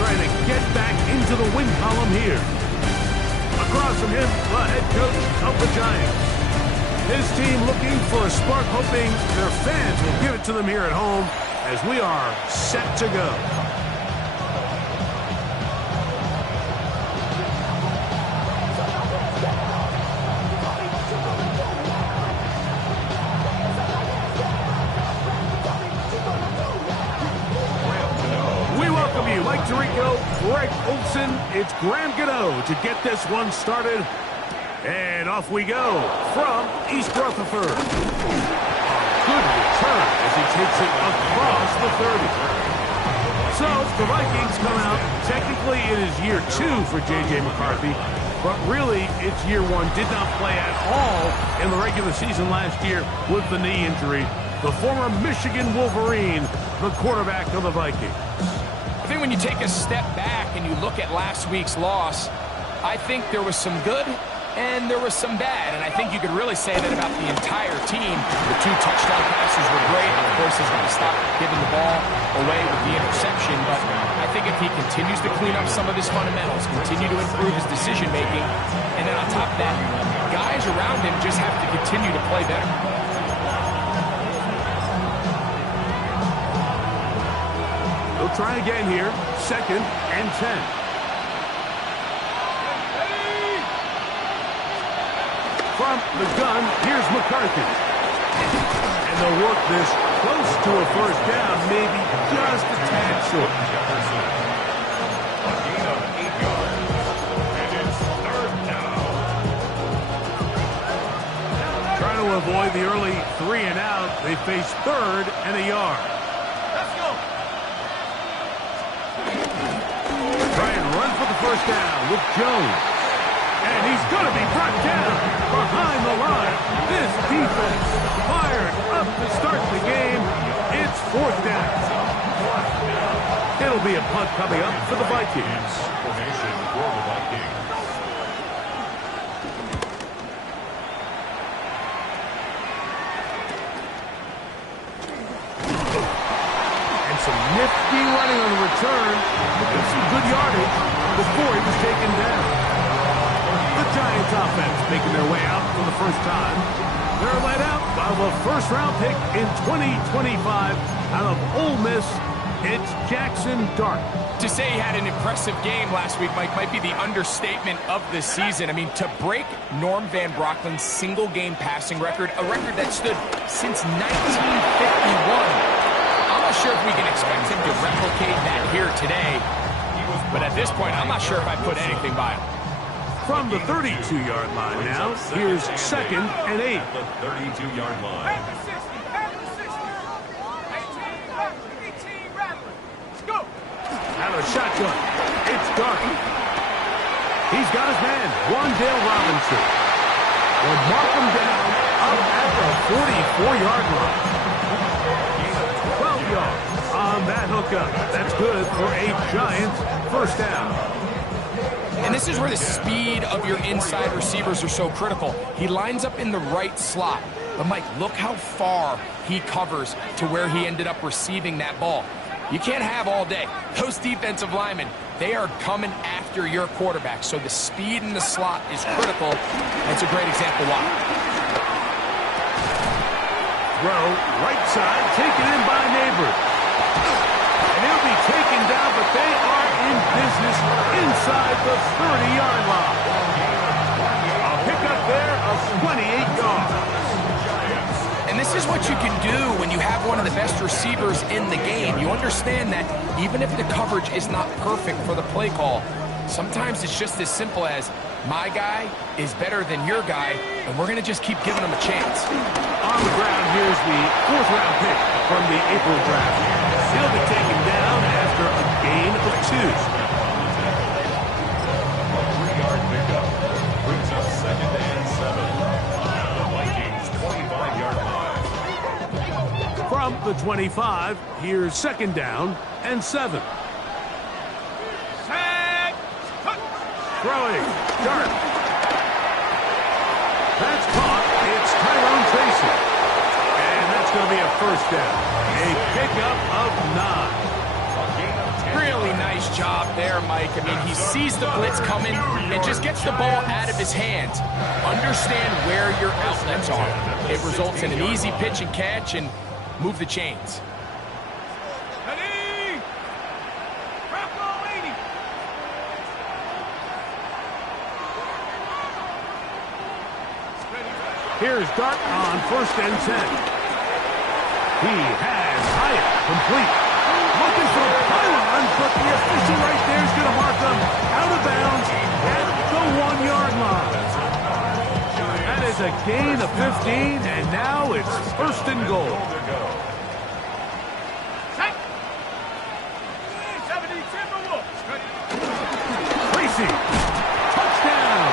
trying to get back into the win column here. Across from him, the head coach of the Giants. His team looking for a spark, hoping their fans will give it to them here at home as we are set to go. Mike Tirico, Greg Olson, it's Graham Gano to get this one started. And off we go from East Rutherford. A good return as he takes it across the 30. So the Vikings come out. Technically it is year 2 for J.J. McCarthy, but really it's year 1. Did not play at all in the regular season last year with the knee injury. The former Michigan Wolverine, the quarterback of the Vikings. I think when you take a step back and you look at last week's loss, I think there was some good and there was some bad. And I think you could really say that about the entire team. The 2 touchdown passes were great. And of course, he's going to stop giving the ball away with the interception. But I think if he continues to clean up some of his fundamentals, continue to improve his decision-making, and then on top of that, guys around him just have to continue to play better. They'll try again here. 2nd and 10. From the gun, here's McCarthy. And they'll work this close to a first down, maybe just a tad short. A gain of 8 yards. And it's 3rd down. Trying to avoid the early 3 and out. They face 3rd and a yard. First down with Jones. And he's going to be brought down behind the line. This defense fired up to start the game. It's 4th down. It'll be a punt coming up for the Vikings. Formation for the Vikings. And some nifty running on the return. And some good yardage before he was taken down. The Giants offense making their way out for the first time. They're led out by the first-round pick in 2025 out of Ole Miss. It's Jackson Dart. To say he had an impressive game last week, Mike, might be the understatement of the season. I mean, to break Norm Van Brocklin's single-game passing record, a record that stood since 1951. I'm not sure if we can expect him to replicate that here today. But at this point, I'm not sure if I put anything by him. From the 32-yard line now, here's 2nd and 8. The 32-yard line. Out of shotgun, it's Darby. He's got his man, Wandale Robinson. Will mark him down up at the 44-yard line. 12 yards on that hookup. That's good for a Giants first down. And this is where the speed of your inside receivers are so critical. He lines up in the right slot. But, Mike, look how far he covers to where he ended up receiving that ball. You can't have all day. Those defensive linemen, they are coming after your quarterback. So the speed in the slot is critical. That's a great example why. Throw, right side, taken in by Neighbors. And he'll be taken down, but they are in business inside the 30-yard line. A pickup there of 28 yards. And this is what you can do when you have one of the best receivers in the game. You understand that even if the coverage is not perfect for the play call, sometimes it's just as simple as, my guy is better than your guy, and we're going to just keep giving him a chance. On the ground, here's the 4th-round pick from the April draft. He'll be taken down after a gain of 2. A 3-yard pickup brings up 2nd and 7. The Vikings 25-yard line. From the 25, here's 2nd down and 7. Throwing, Dart. That's caught. It's Tyrone Tracy. And that's going to be a first down. A pickup of 9. Really nice job there, Mike. I mean, he sees the blitz coming and just gets the ball out of his hands. Understand where your outlets are. It results in an easy pitch and catch and move the chains. Here's Dart on 1st and 10. He has Hyatt complete. Looking for the pylon, but the official right there is going to mark him out of bounds at the 1-yard line. That is a gain of 15, and now it's 1st and goal. Tracy, touchdown.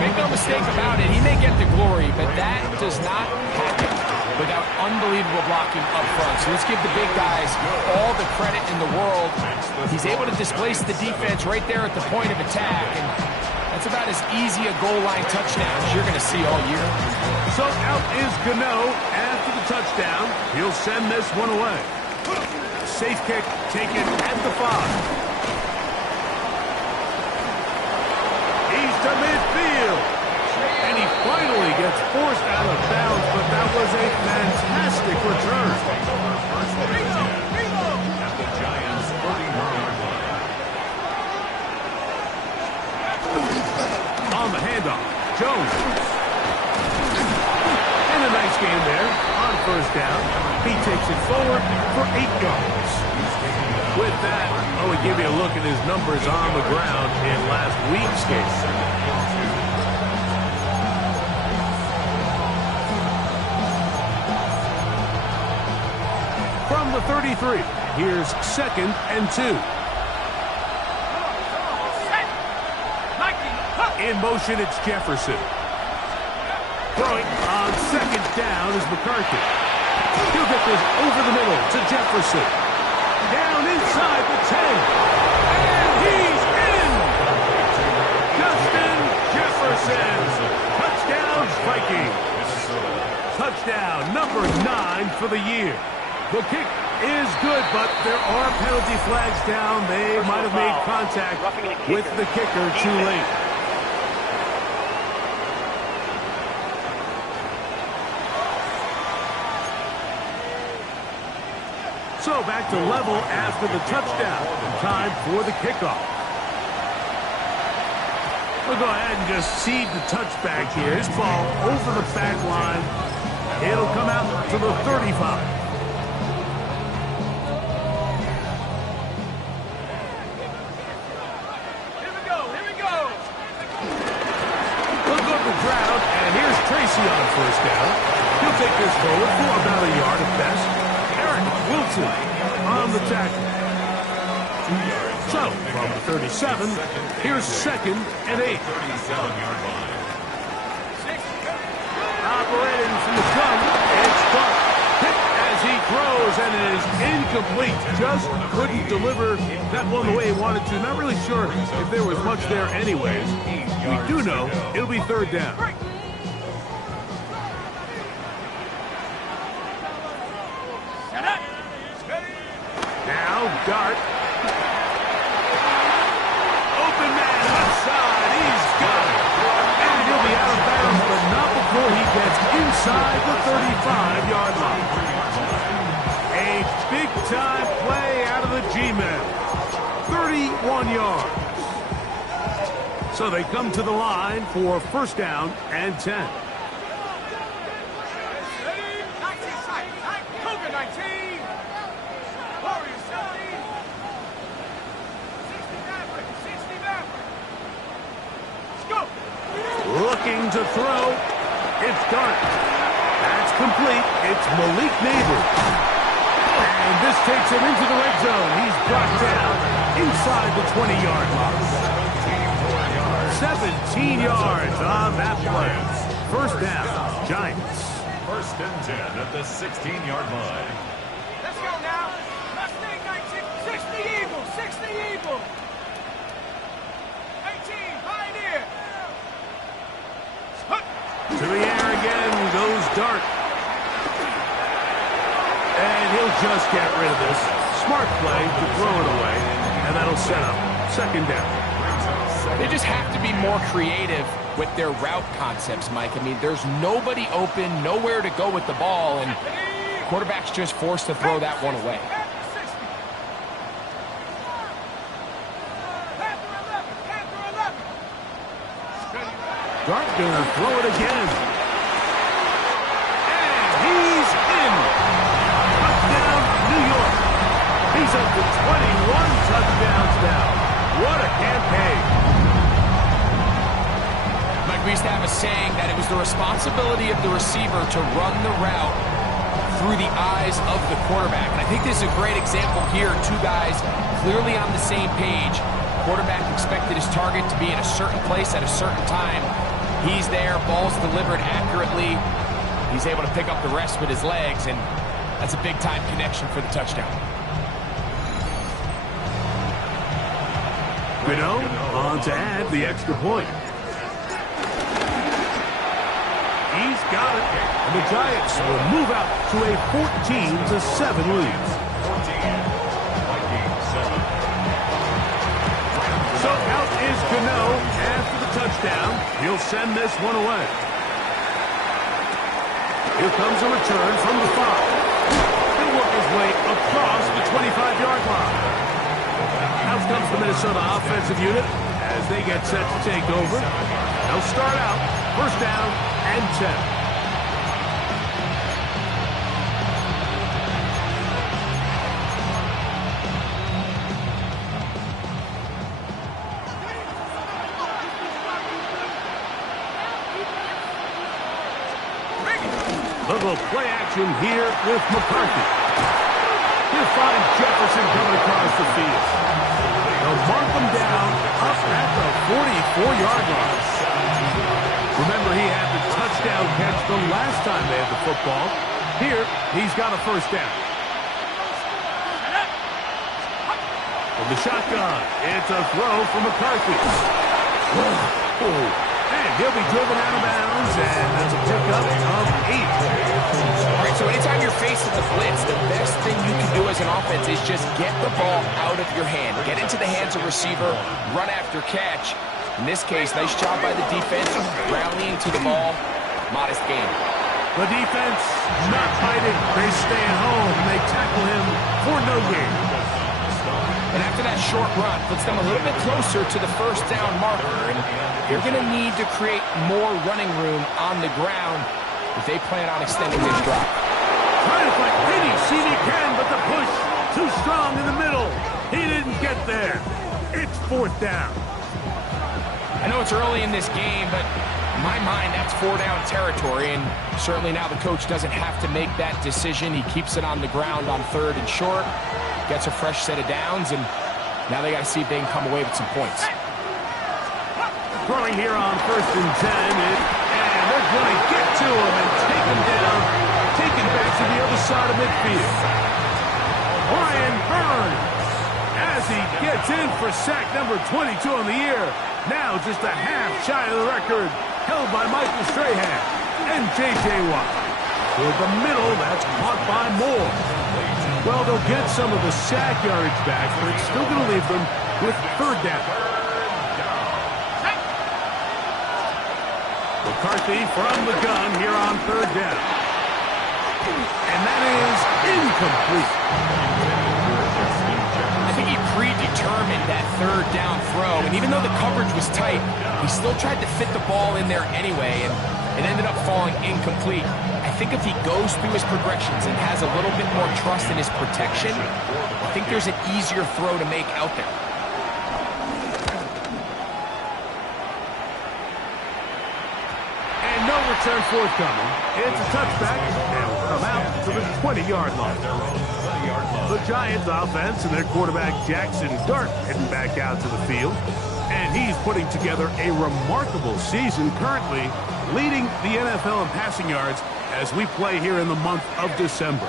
Make no mistake about it, he may get the glory, but that does not happen without unbelievable blocking up front. So let's give the big guys all the credit in the world. He's able to displace the defense right there at the point of attack, and that's about as easy a goal line touchdown as you're going to see all year. So out is Gano after the touchdown. He'll send this one away. Safe kick taken at the 5. To midfield, and he finally gets forced out of bounds, but that was a fantastic return. At the Giants' 31-yard line. On the handoff, Jones. And a nice game there on 1st down. He takes it forward for 8 yards. With that, I will give you a look at his numbers on the ground in last week's game. From the 33, here's 2nd and 2. In motion, it's Jefferson. Throwing on 2nd down is McCarthy. He'll get this over the middle to Jefferson. Down inside the 10. And he's in! Justin Jefferson. Touchdown, Vikings. Touchdown number 9 for the year. The kick is good, but there are penalty flags down. They might have made contact with the kicker too late. So back to level after the touchdown. Time for the kickoff. We'll go ahead and just seed the touchback here. This ball over the back line. It'll come out to the 35. Tracy on 1st down. He'll take this forward for about a yard at best. Eric Wilson on the tackle. 2 yards. So, from the 37, here's 2nd and 8. 37-yard line. Operating from the gun, it's Dart. Hit as he throws, and it is incomplete. Just couldn't deliver that one the way he wanted to. Not really sure if there was much there anyways. We do know it'll be 3rd down. Dart. Open man left side. He's got it. And he'll be out of bounds, but not before he gets inside the 35-yard line. A big-time play out of the GMEN. 31 yards. So they come to the line for 1st down and 10. Looking to throw. It's Dart. That's complete. It's Malik Neighbors. And this takes him into the red zone. He's brought down inside the 20-yard line. 17 yards on that play. 1st down, Giants. 1st and 10 at the 16-yard line. Let's go now. Mustang 19. 60 Eagles. 60 Eagles. 18 Pioneer. To the air again goes Dart. just get rid of this. Smart play to throw it away, and that'll set up second down. They just have to be more creative with their route concepts, Mike. I mean, there's nobody open, nowhere to go with the ball, and quarterback's just forced to throw that one away. Dart gonna throw it again. And he's in. Touchdown, New York. He's up to 21 touchdowns now. What a campaign. Mike, we used to have a saying that it was the responsibility of the receiver to run the route through the eyes of the quarterback. And I think this is a great example here. Two guys clearly on the same page. Quarterback expected his target to be in a certain place at a certain time. He's there, ball's delivered accurately. He's able to pick up the rest with his legs, and that's a big-time connection for the touchdown. Gano on to add the extra point. He's got it, and the Giants will move out to a 14-7 lead. So out is Gano after the touchdown. He'll send this one away. Here comes a return from the 5. He'll work his way across the 25-yard line. Out comes the Minnesota offensive unit as they get set to take over. They'll start out first down and 10. Little play action here with McCarthy. He'll find Jefferson coming across the field. They'll mark him down up at the 44-yard line. Remember, he had the touchdown catch the last time they had the football. Here, he's got a first down. From the shotgun, it's a throw from McCarthy. And he'll be driven out of bounds, and that's a pickup of 8. All right, so anytime you're facing the blitz, the best thing you can do as an offense is just get the ball out of your hand. Get into the hands of receiver, run after catch. In this case, nice job by the defense, rallying to the ball. Modest gain. The defense not fighting. They stay at home, and they tackle him for no gain. And after that short run, puts them a little bit closer to the first down marker. And they're going to need to create more running room on the ground if they plan on extending this drive. Trying to fight any seat he can, but the push too strong in the middle. He didn't get there. It's fourth down. I know it's early in this game, but in my mind, that's 4-down territory. And certainly now the coach doesn't have to make that decision. He keeps it on the ground on 3rd and short. Gets a fresh set of downs, and now they got to see if they can come away with some points. Throwing here on 1st and 10, and they're going to get to him and take him down, take him back to the other side of midfield. Brian Burns, as he gets in for sack number 22 on the year, now just a half shy of the record held by Michael Strahan and J.J. Watt. Toward the middle, that's caught by Moore. Well, they'll get some of the sack yardage back, but it's still going to leave them with 3rd down. McCarthy from the gun here on 3rd down. And that is incomplete. I think he predetermined that 3rd down throw, and even though the coverage was tight, he still tried to fit the ball in there anyway, and it ended up falling incomplete. I think if he goes through his progressions and has a little bit more trust in his protection, I think there's an easier throw to make out there. And no return forthcoming. It's a touchback, and will come out to the 20-yard line. The Giants offense and their quarterback Jackson Dart heading back out to the field. And he's putting together a remarkable season currently, leading the NFL in passing yards as we play here in the month of December.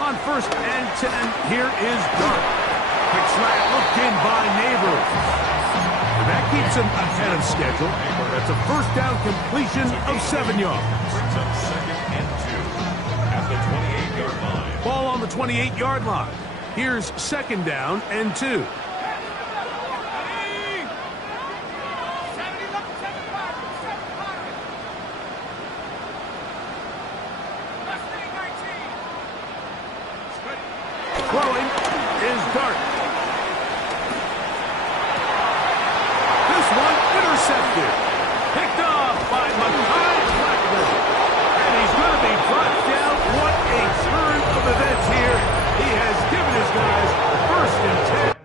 On 1st and 10, here is Dart. Quick slant looked in by Neighbors. That keeps him ahead of schedule. That's a first down completion of 7 yards. Brings up 2nd and 2 at the 28-yard line. Ball on the 28-yard line. Here's 2nd down and 2. Throwing is Dart. This one intercepted. Picked off by Makai Blackburn. And he's going to be brought down. What a turn of events here. He has given his guys 1st and 10.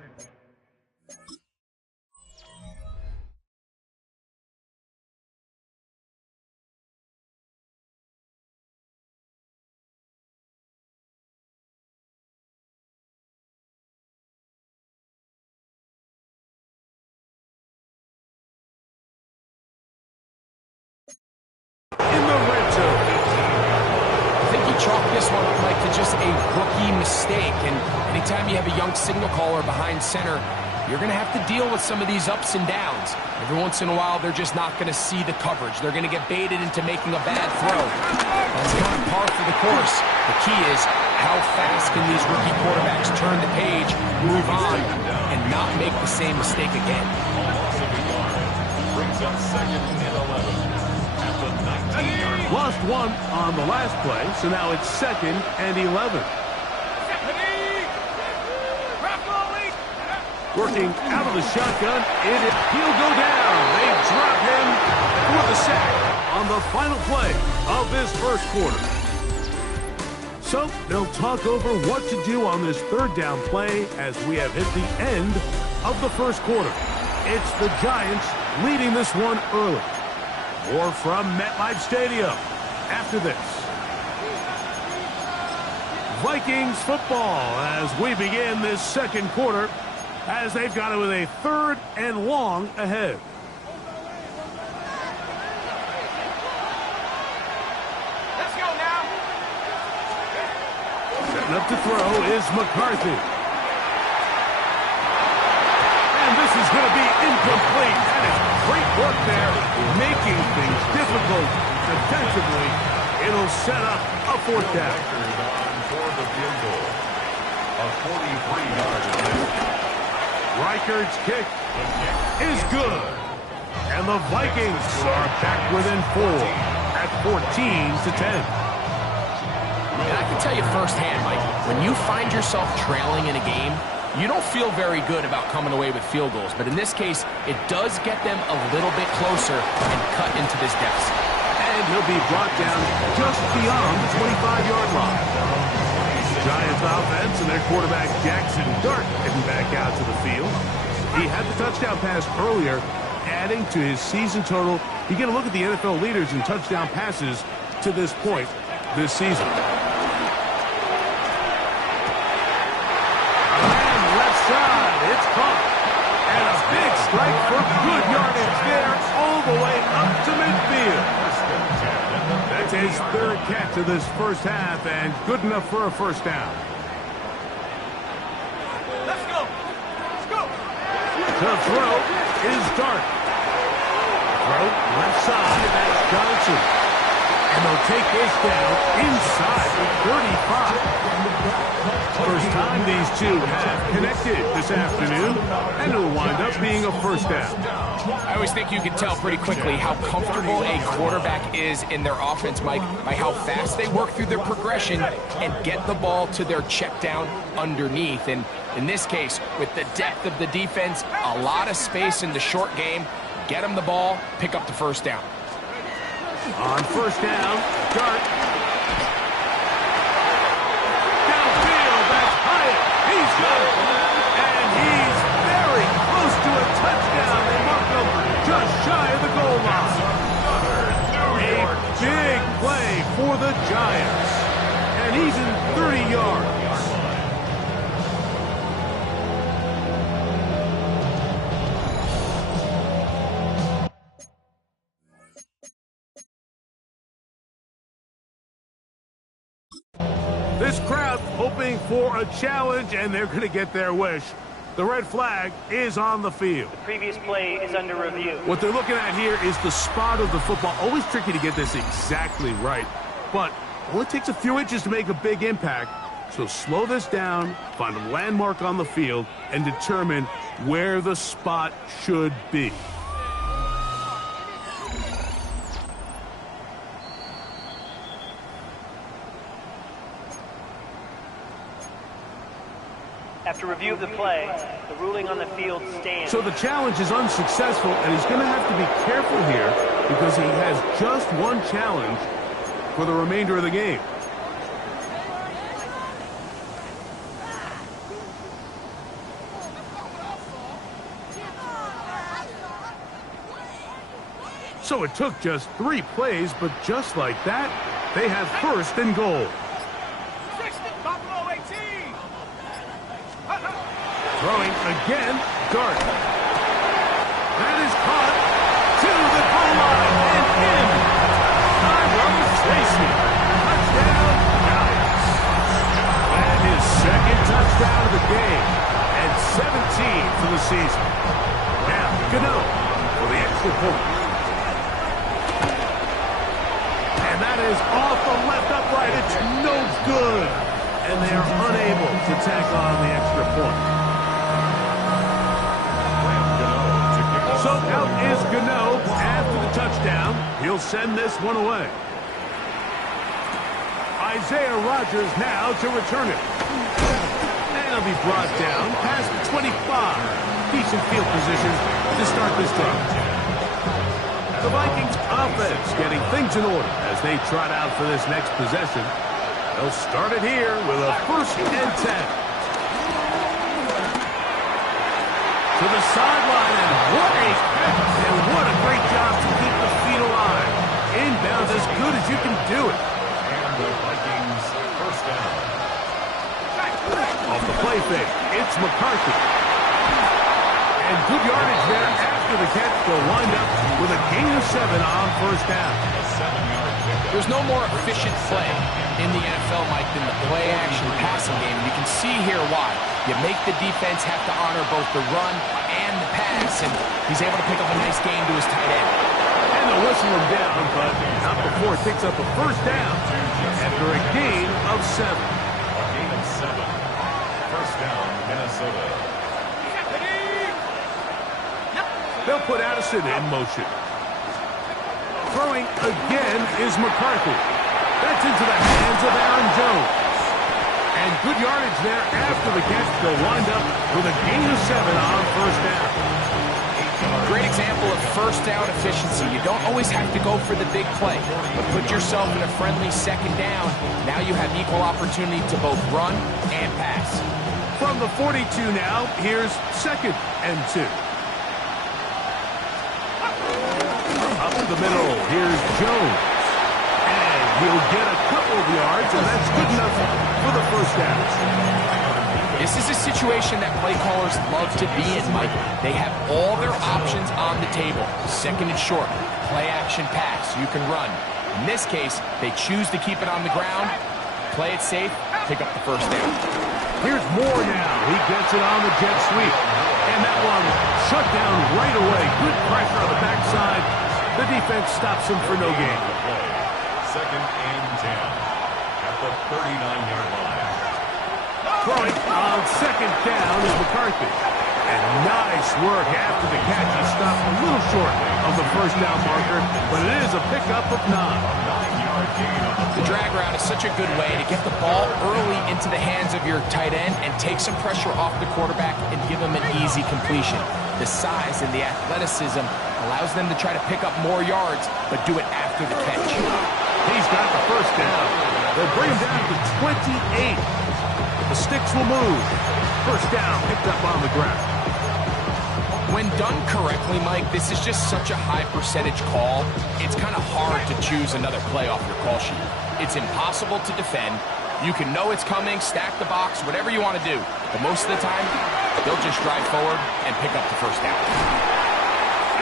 In the red zone. I think you chalk this one up, Mike, to just a rookie mistake. And anytime you have a young signal caller behind center, you're going to have to deal with some of these ups and downs. Every once in a while, they're just not going to see the coverage. They're going to get baited into making a bad throw. That's kind of par for the course. The key is how fast can these rookie quarterbacks turn the page, move on, and not make the same mistake again. Loss of a yard. Brings up 2nd and 11 at the 19-yard line. Lost one on the last play, so now it's 2nd and 11. Working out of the shotgun, he'll go down. They drop him for the sack on the final play of this 1st quarter. So they'll talk over what to do on this 3rd down play as we have hit the end of the 1st quarter. It's the Giants leading this one early. More from MetLife Stadium after this. Vikings football as we begin this 2nd quarter, as they've got it with a 3rd and long ahead. Let's go now. Setting up to throw is McCarthy. And this is going to be incomplete. That is great work there, making things difficult defensively. It'll set up a 4th down. For the field goal. A 43-yard attempt. Reichard's kick is good. And the Vikings are back within 4 at 14-10. And I can tell you firsthand, Mike, when you find yourself trailing in a game, you don't feel very good about coming away with field goals. But in this case, it does get them a little bit closer and cut into this deficit. And he'll be brought down just beyond the 25-yard line. Giants offense and their quarterback Jackson Dart heading back out to the field. He had the touchdown pass earlier, adding to his season total. You get a look at the NFL leaders in touchdown passes to this point this season. And left side, it's caught. And a big strike for good yardage there all the way up to midfield. That's his 3rd catch of this 1st half, and good enough for a 1st down. Let's go. Let's go. The throw is Dart. Throw left side, and that's Johnson. And they'll take this down inside the 35. First time these two have connected this afternoon, and it'll wind up being a 1st down. I always think you can tell pretty quickly how comfortable a quarterback is in their offense, Mike, by how fast they work through their progression and get the ball to their check down underneath. And in this case, with the depth of the defense, a lot of space in the short game, get them the ball, pick up the 1st down. On 1st down, Dart. Downfield, that's Hyatt. He's got it. And he's very close to a touchdown. They mark him just shy of the goal line. A big play for the Giants. And he's in 30 yards. This crowd hoping for a challenge, and they're going to get their wish. The red flag is on the field. The previous play is under review. What they're looking at here is the spot of the football. Always tricky to get this exactly right, but it only takes a few inches to make a big impact. So slow this down, find a landmark on the field, and determine where the spot should be. After review of the play, the ruling on the field stands. So the challenge is unsuccessful, and he's going to have to be careful here because he has just one challenge for the remainder of the game. So it took just 3 plays, but just like that, they have first and goal. Throwing again, Dart. That is caught to the goal line and in. Tyrone Tracy. Touchdown, Giants. And his second touchdown of the game. And 17 for the season. Now, Gano for the extra point. And that is off the left upright. It's no good. And they are unable to tack on the extra point. So out is Gano after the touchdown. He'll send this one away. Isaiah Rodgers now to return it. And he'll be brought down past the 25. Decent field position to start this drive. The Vikings offense getting things in order as they trot out for this next possession. They'll start it here with a 1st and 10. To the sideline, and what a catch, and what a great job to keep the feet alive. Inbounds as good as you can do it. And the Vikings first down. Off the play fake, it's McCarthy. And good yardage there after the catch. They'll wind up with a gain of 7 on first down. A 7-yard pickup. There's no more efficient play in the NFL, Mike, than the play-action passing game. You can see here why. You make the defense have to honor both the run and the pass, and he's able to pick up a nice gain to his tight end. And they'll whistle him down, but not before it picks up a first down after a gain of 7. A gain of 7. First down, Minnesota. They'll put Addison in motion. Throwing again is McCarthy. That's into the hands of Aaron Jones. And good yardage there after the catch. They'll wind up with a gain of 7 on first down. Great example of first down efficiency. You don't always have to go for the big play, but put yourself in a friendly second down. Now you have equal opportunity to both run and pass. From the 42 now, here's 2nd and 2. Up the middle, here's Jones. And he'll get a couple of yards, and that's good enough for the first down. This is a situation that play callers love to be in, Mike. They have all their options on the table. 2nd and short, play action pass, you can run. In this case, they choose to keep it on the ground, play it safe, pick up the first down. Here's Moore now. He gets it on the jet sweep. And that one shut down right away. Good pressure on the backside. The defense stops him for no gain. 2nd and 10 at the 39-yard line. Throwing on 2nd down is McCarthy. And nice work after the catch. He stopped a little short of the first down marker, but it is a pickup of 9. 9-yard gain on the The drag route is such a good way to get the ball early into the hands of your tight end and take some pressure off the quarterback and give him an easy completion. The size and the athleticism allows them to try to pick up more yards, but do it after the catch. He's got the first down. They'll bring him down to 28. The sticks will move. First down picked up on the ground. When done correctly, Mike, this is just such a high percentage call. It's kind of hard to choose another play off your call sheet. It's impossible to defend. You can know it's coming, stack the box, whatever you want to do. But most of the time, they'll just drive forward and pick up the first down.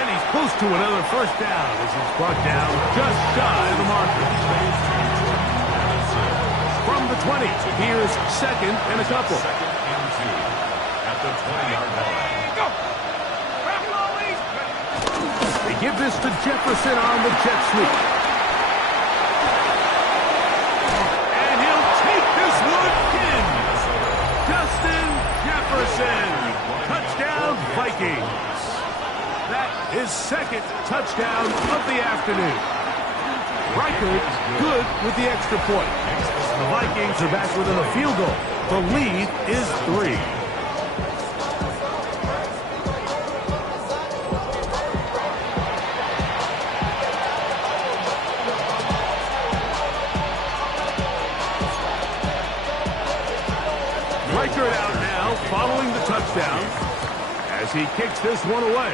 And he's close to another first down as he's brought down just shy of the marker. From the 20, here's 2nd and a couple. 2nd and 2 at the the 20-yard line. Go! Grab Louise! They give this to Jefferson on the jet sweep. And he'll take this one in. Justin Jefferson. Touchdown, Vikings. That is second touchdown of the afternoon. Reichert good with the extra point. The Vikings are back within a field goal. The lead is 3. Reichert out now following the touchdown as he kicks this one away.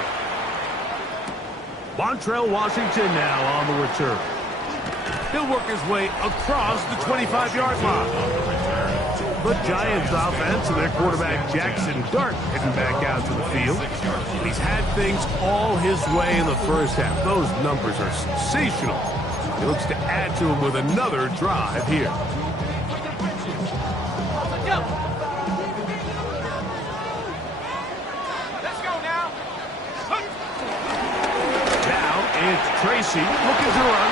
Montrell Washington now on the return. He'll work his way across the 25-yard line. The Giants offense and their quarterback Jackson Dart heading back out to the field. He's had things all his way in the first half. Those numbers are sensational. He looks to add to them with another drive here. Let's go now. Now it's Tracy looking to run.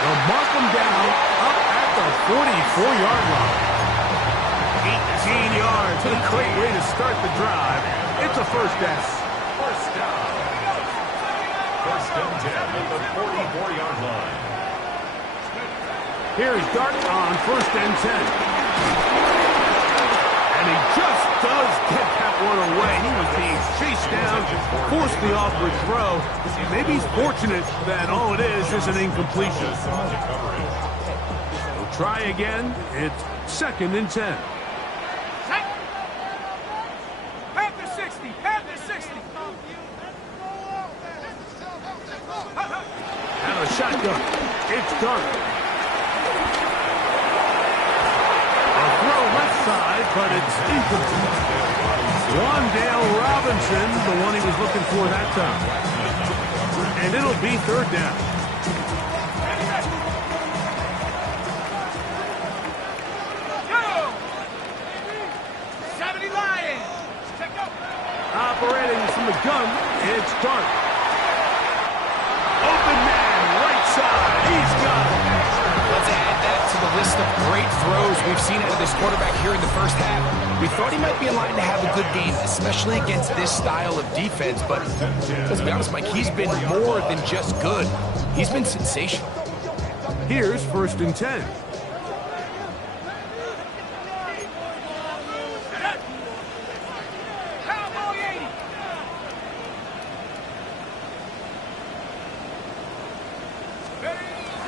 They'll mark him down up at the 44-yard line. 18 yards. A great way to start the drive. It's a first down. First down. First and 10 at the 44-yard line. Here's Dart on first and 10. And he just does get that one away. He was being chased down, forced the awkward throw. Maybe he's fortunate that all it is an incompletion. He'll try again. It's second and 10. Panther 60. Panther 60. And a shotgun. It's Dart. A throw left side, but it's incomplete. Wandale Robinson, the one he was looking for that time. And it'll be third down. Go! 70 Lions. Check out. Operating from the gun, it's Dart. Open man, right side. He's got it. Let's add that to the list of great throws we've seen out of this quarterback here in the first half. We thought he might be in line to have a good game, especially against this style of defense. But let's be honest, Mike, he's been more than just good. He's been sensational. Here's first and 10. Cowboy 80.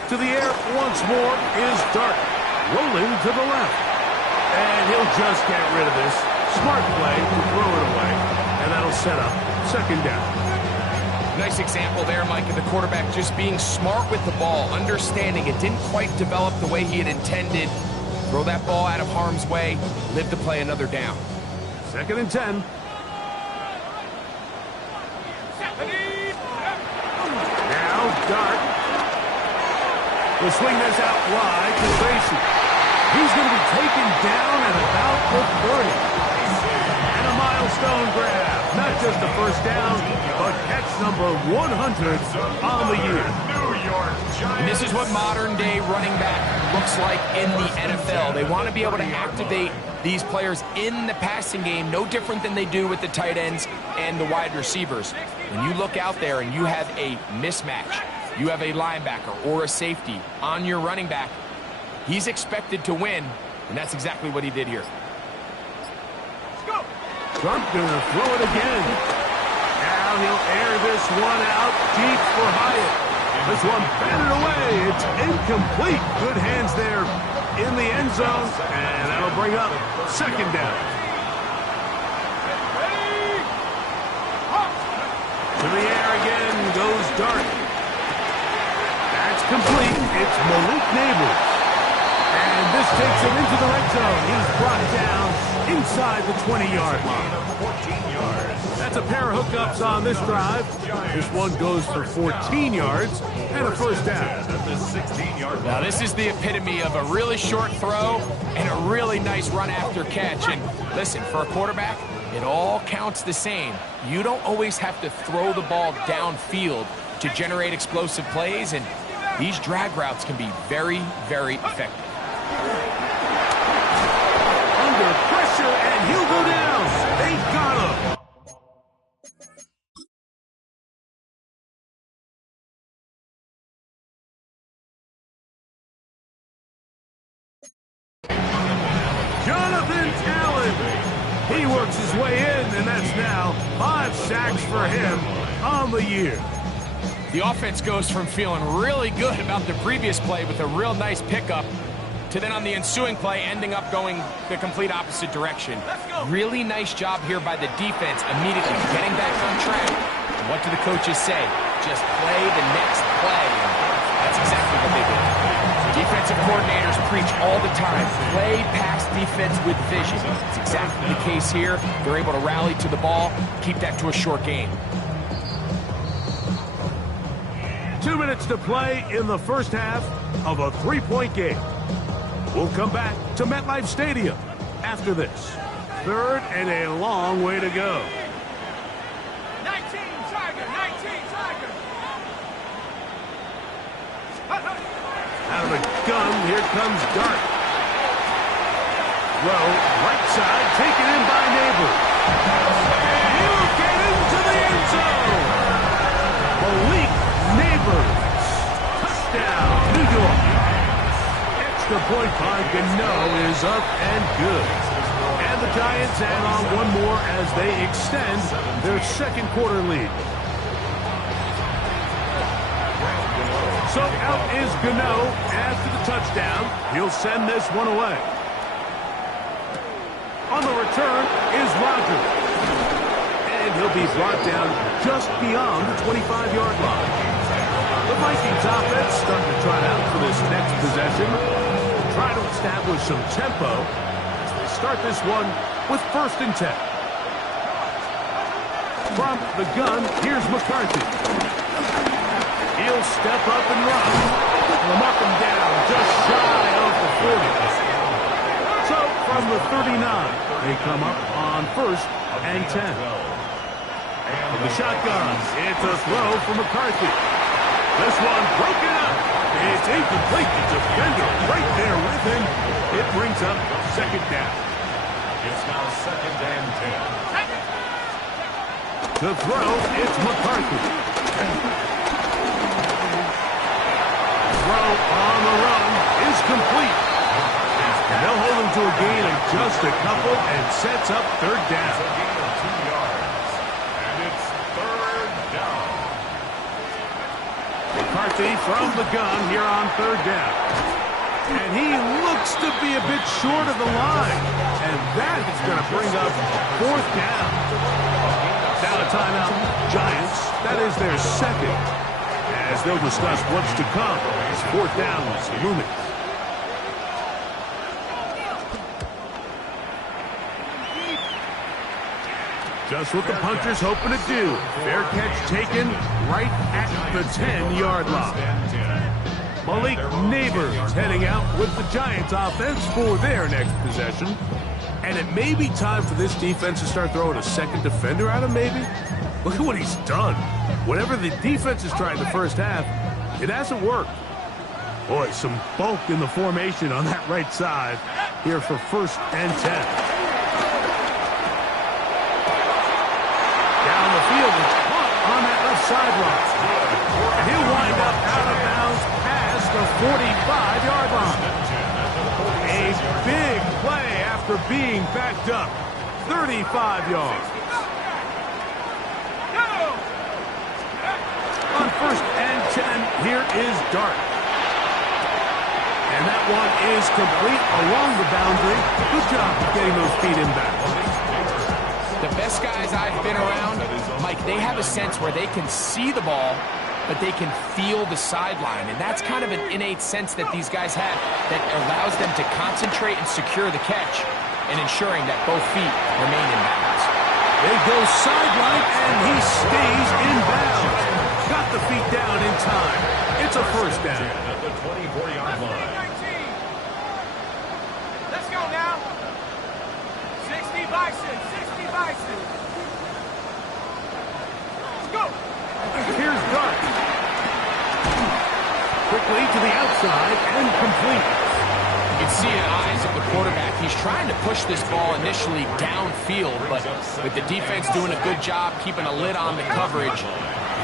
To the air once more is Dart. Rolling to the left. And he'll just get rid of this. Smart play to throw it away. And that'll set up second down. Nice example there, Mike, of the quarterback just being smart with the ball, understanding it didn't quite develop the way he had intended. Throw that ball out of harm's way, live to play another down. Second and 10. Now Dart. Will swing this out wide to Tracy. He's going to be taken down at about the 30. And a milestone grab. Not just a first down, but catch number 100 on the year. And this is what modern-day running back looks like in the NFL. They want to be able to activate these players in the passing game, no different than they do with the tight ends and the wide receivers. When you look out there and you have a mismatch, you have a linebacker or a safety on your running back, he's expected to win, and that's exactly what he did here. Trump gonna throw it again. Now he'll air this one out deep for Hyatt. This one batted away. It's incomplete. Good hands there in the end zone, and that'll bring up second down. To the air again goes Dart. That's complete. It's Malik Neighbors. And this takes him into the red zone. He's brought down inside the 20-yard line. 14 yards. That's a pair of hookups on this drive. This one goes for 14 yards and a first down. At the 16-yard line. Now, this is the epitome of a really short throw and a really nice run after catch. And listen, for a quarterback, It all counts the same. You don't always have to throw the ball downfield to generate explosive plays, and these drag routes can be very, very effective. Under pressure, and he'll go down. They got him. Jonathan Allen. He works his way in, and that's now 5 sacks for him on the year. The offense goes from feeling really good about the previous play with a real nice pickup to then on the ensuing play ending up going the complete opposite direction. Really nice job here by the defense immediately getting back on track. And what do the coaches say? Just play the next play. And that's exactly what they did. Defensive coordinators preach all the time, play pass defense with vision. It's exactly the case here. They're able to rally to the ball, keep that to a short game. 2 minutes to play in the first half of a 3-point game. We'll come back to MetLife Stadium after this. 3rd and a long way to go. 19 Tiger, 19 Tiger. Out of the gun, here comes Dart. Throw, right side, taken in by Neighbors. He'll get into the end zone. Malik Neighbors. Touchdown, New York. Extra point by Gano is up and good. And the Giants add on one more as they extend their second quarter lead. So out is Gano after the touchdown. He'll send this one away. On the return is Rogers. And he'll be brought down just beyond the 25-yard line. The Vikings offense starting to try out for this next possession. Try to establish some tempo as they start this one with 1st and 10. From the gun, here's McCarthy. He'll step up and run. They'll mark him down just shy of the 40. So from the 39, they come up on 1st and 10. From the shotgun, it's a throw for McCarthy. This one broken up. It's incomplete. The defender right there with him. It brings up 2nd down. It's now 2nd and 10. To throw, it's McCarthy. Throw on the run is complete. And they'll hold him to a gain of just a couple and sets up 3rd down. A gain of 2 yards. And it's 3rd down. McCarthy from the gun here on 3rd down. And he looks to be a bit short of the line. And that is going to bring up 4th down. Down a timeout, Giants. That is their 2nd. As they'll discuss what's to come as 4th down is looming. Just what the punter's hoping to do. Fair catch taken right at the 10-yard line. Malik Neighbors heading out with the Giants offense for their next possession. And it may be time for this defense to start throwing a second defender at him, maybe. Look at what he's done. Whatever the defense has tried in the first half, it hasn't worked. Boy, some bulk in the formation on that right side here for 1st and 10. Down the field, it's caught on that left sideline. And he'll wind up out of bounds past the 45-yard line. A big play after being backed up. 35 yards. On 1st and 10, here is Dart. And that one is complete along the boundary. Good job getting those feet in back. The best guys I've been around, Mike, they have a sense where they can see the ball, but they can feel the sideline. And that's kind of an innate sense that these guys have that allows them to concentrate and secure the catch and ensuring that both feet remain in bounds. They go sideline, and he stays in bounds. Got the feet down in time. It's a 1st down. At the 24-yard line. 19. Let's go now. 60 Bison, 60 Bison. Let's go. Here's Dart. Quickly to the outside and complete. You can see in the eyes of the quarterback, he's trying to push this ball initially downfield, but with the defense doing a good job keeping a lid on the coverage,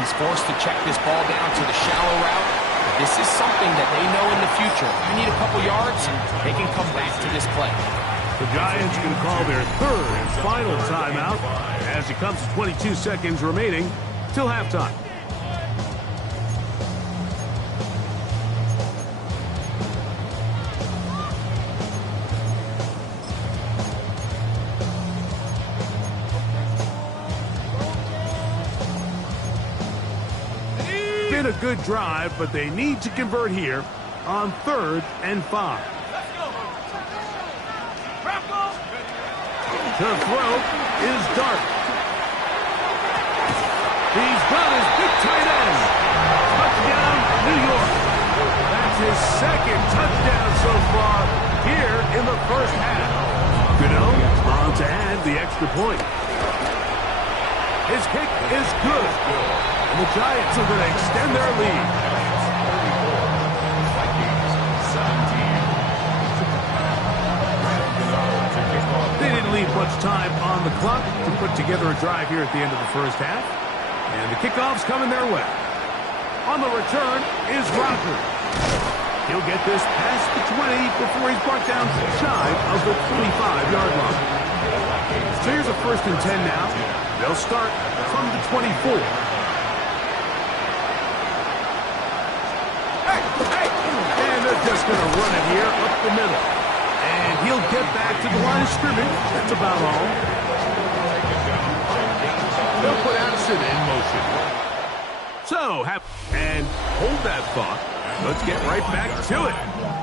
he's forced to check this ball down to the shallow route. This is something that they know in the future. I need a couple yards, they can come back to this play. The Giants are going to call their third and final timeout as it comes to 22 seconds remaining till halftime. Been a good drive, but they need to convert here on 3rd and 5. The throw is Dart. He's got his big tight end. Touchdown, New York. That's his second touchdown so far here in the first half. Gano on to add the extra point. His kick is good. And the Giants are going to extend their lead. They didn't leave much time on the clock to put together a drive here at the end of the first half. And the kickoff's coming their way. On the return is Rocker. He'll get this past the 20 before he's brought down shy of the 25-yard line. So here's a 1st and 10 now. They'll start from the 24. And they're just going to run it here up the middle. And he'll get back to the line of scrimmage. That's about all. They'll put Addison in motion. So, and hold that thought. Let's get right back to it.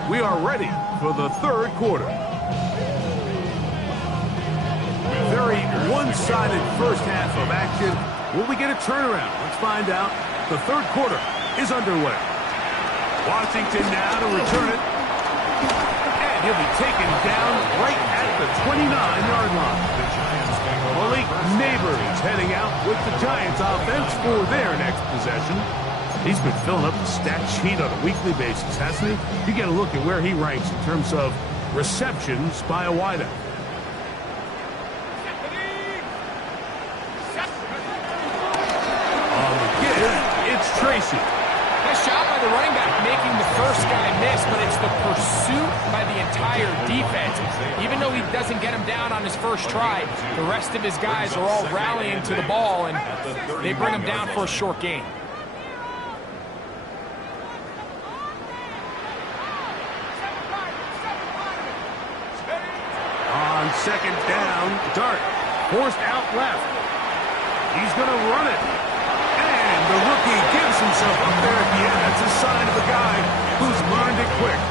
We are ready for the 3rd quarter. Very one-sided first half of action. Will we get a turnaround? Let's find out. The 3rd quarter is underway. Washington now to return it. And he'll be taken down right at the 29-yard line. Malik Neighbors heading out with the Giants offense for their next possession. He's been filling up the stat sheet on a weekly basis, hasn't he? You get a look at where he ranks in terms of receptions by a wideout. On the give, it's Tracy. Nice job by the running back making the first guy miss, but it's the pursuit by the entire defense. Even though he doesn't get him down on his first try, the rest of his guys are all rallying to the ball, and they bring him down for a short gain. On 2nd down, Dart forced out left. He's going to run it. And the rookie gives himself up there at the end. That's a sign of a guy who's learned it quick.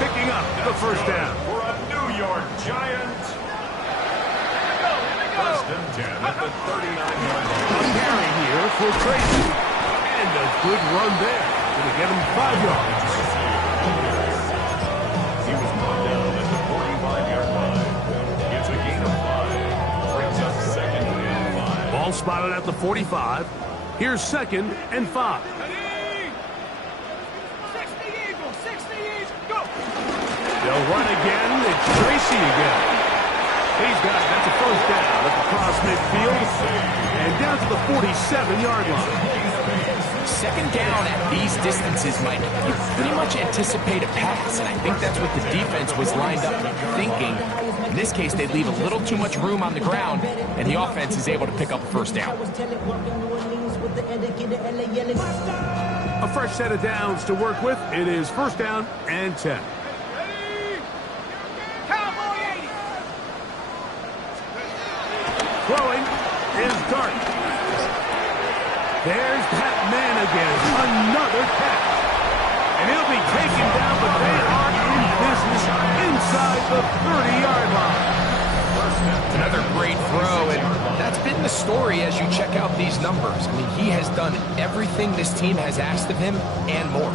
Picking up the first down. For a New York Giant. 1st and 10 at the 39-yard line. A carry here for Tracy. And a good run there. Going to get him 5 yards. He was brought down at the 45-yard line. It's a gain of 5. Brings up 2nd and 5. Ball spotted at the 45. Here's 2nd and 5. 60 Eagles, 60 Eagles, go! They'll run again. It's Tracy again. He's got it. That's a 1st down at the cross midfield. And down to the 47-yard line. 2nd down at these distances, Mike, you pretty much anticipate a pass, and I think that's what the defense was lined up thinking. In this case, they leave a little too much room on the ground, and the offense is able to pick up a 1st down. A fresh set of downs to work with. It is 1st down and 10. Cowboy 80. Throwing is Dart. There's that man again. Another catch. And he'll be taken down, but they are in business inside the 30-yard line. Another great throw, and that's been the story as you check out these numbers. I mean, he has done everything this team has asked of him and more.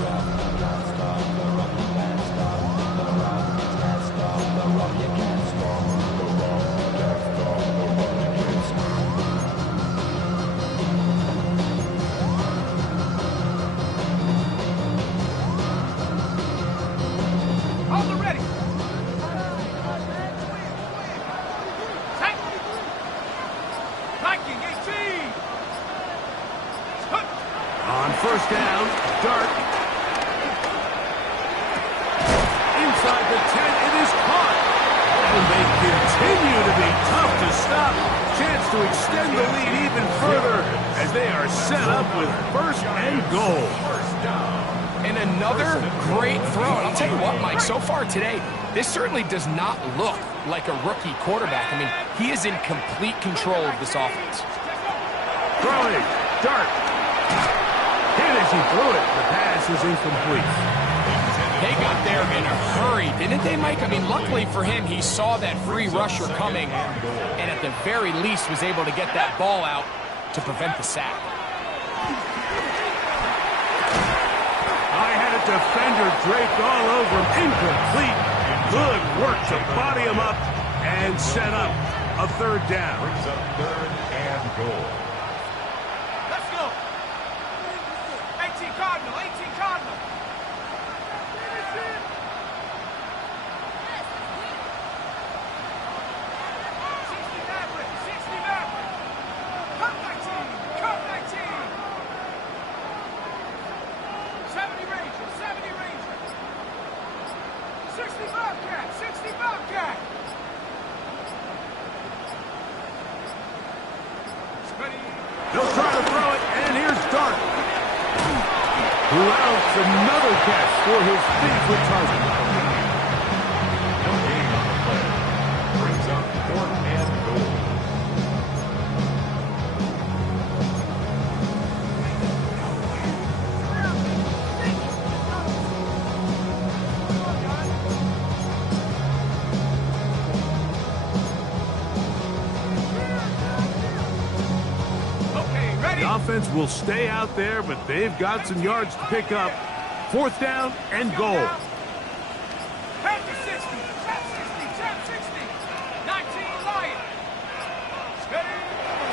down. Dart. Inside the 10, it is caught. And they continue to be tough to stop. Chance to extend the lead even further as they are set up with first and goal. And another great throw. And I'll tell you what, Mike, so far today, this certainly does not look like a rookie quarterback. I mean, he is in complete control of this offense. Throwing. Dart. Hit as he threw it. The pass is incomplete. They got there in a hurry, didn't they, Mike? I mean, luckily for him, he saw that free rusher coming and at the very least was able to get that ball out to prevent the sack. I had a defender draped all over him. Incomplete. Good work to body him up and set up a third down. Brings up third and goal. Let's go. 18 Cardinal, 18 Cardinal. 60 Maverick, 60 Maverick. Cut 19, cut 19. 70 Ranger, 70 Ranger. 60 Bobcat, 60 Bobcat. They'll try to throw it, and here's Dart. Who outs another catch for his favorite target. No gain on the play. Brings up fourth and goal. The offense will stay out there, but they've got some yards to pick up. Fourth down and goal. Head to 60, tap 60, tap 60. 19 Lion. Steady.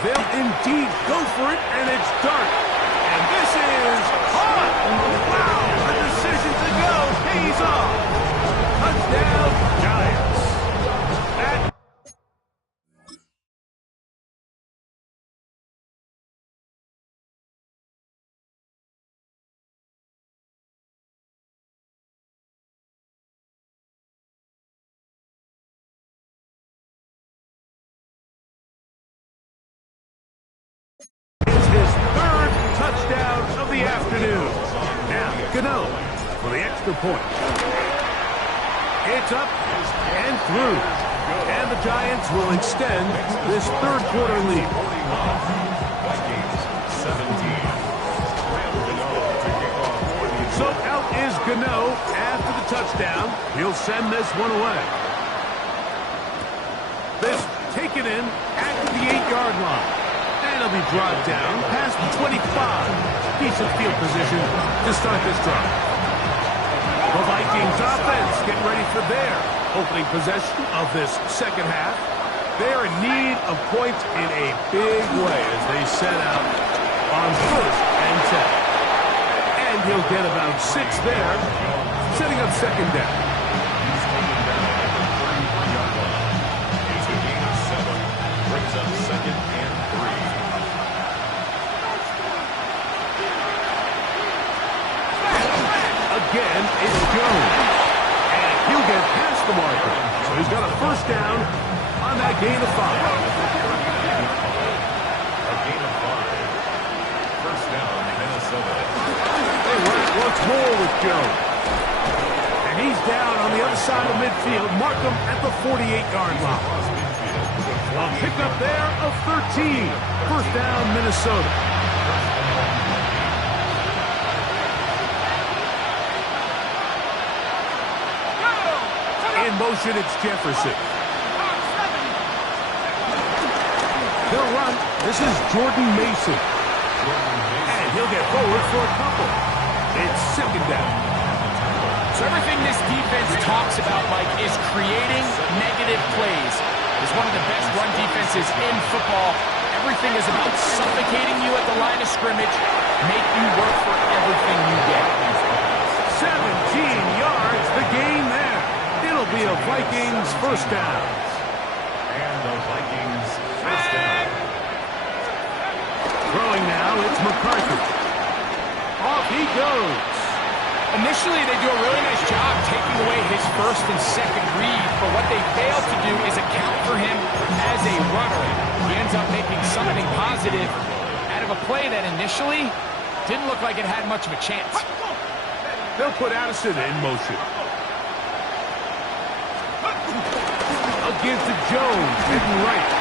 They'll indeed go for it, and it's Dart. And this is caught. Wow, the decision to go pays off. Touchdown, Giants. That is his third touchdown of the afternoon. Now, Gano for the extra point. It's up and through. And the Giants will extend this third quarter lead. Vikings 17. So out is Gano after the touchdown. He'll send this one away. This taken in at the 8-yard line. And he'll be brought down past the 25. Decent field position to start this drive. The Vikings offense getting ready for their opening possession of this second half. They're in need of points in a big way as they set out on first and 10. And he'll get about 6 there, setting up second down. He's taken down at the 33-yard line. It's a gain of 7. Brings up second and 3. Again, it's Jones. And he'll get past the marker. So he's got a first down on that gain of 5. A gain of 5. First down, Minnesota. They run it once more with Jones. And he's down on the other side of midfield. Mark him at the 48-yard line. Across midfield. A pickup there of 13. First down, Minnesota. In motion, it's Jefferson. They'll run. This is Jordan Mason. And he'll get forward for a couple. It's second down. So everything this defense talks about, Mike, is creating negative plays. It's one of the best run defenses in football. Everything is about suffocating you at the line of scrimmage, make you work for everything you get. 17 yards, the gain there. It'll be a Vikings first down. And the Vikings first down. Throwing now, it's McCarthy. Off he goes. Initially, they do a really nice job taking away his first and second read, but what they fail to do is account for him as a runner. He ends up making something positive out of a play that initially didn't look like it had much of a chance. They'll put Addison in motion. A give to Jones, hitting right.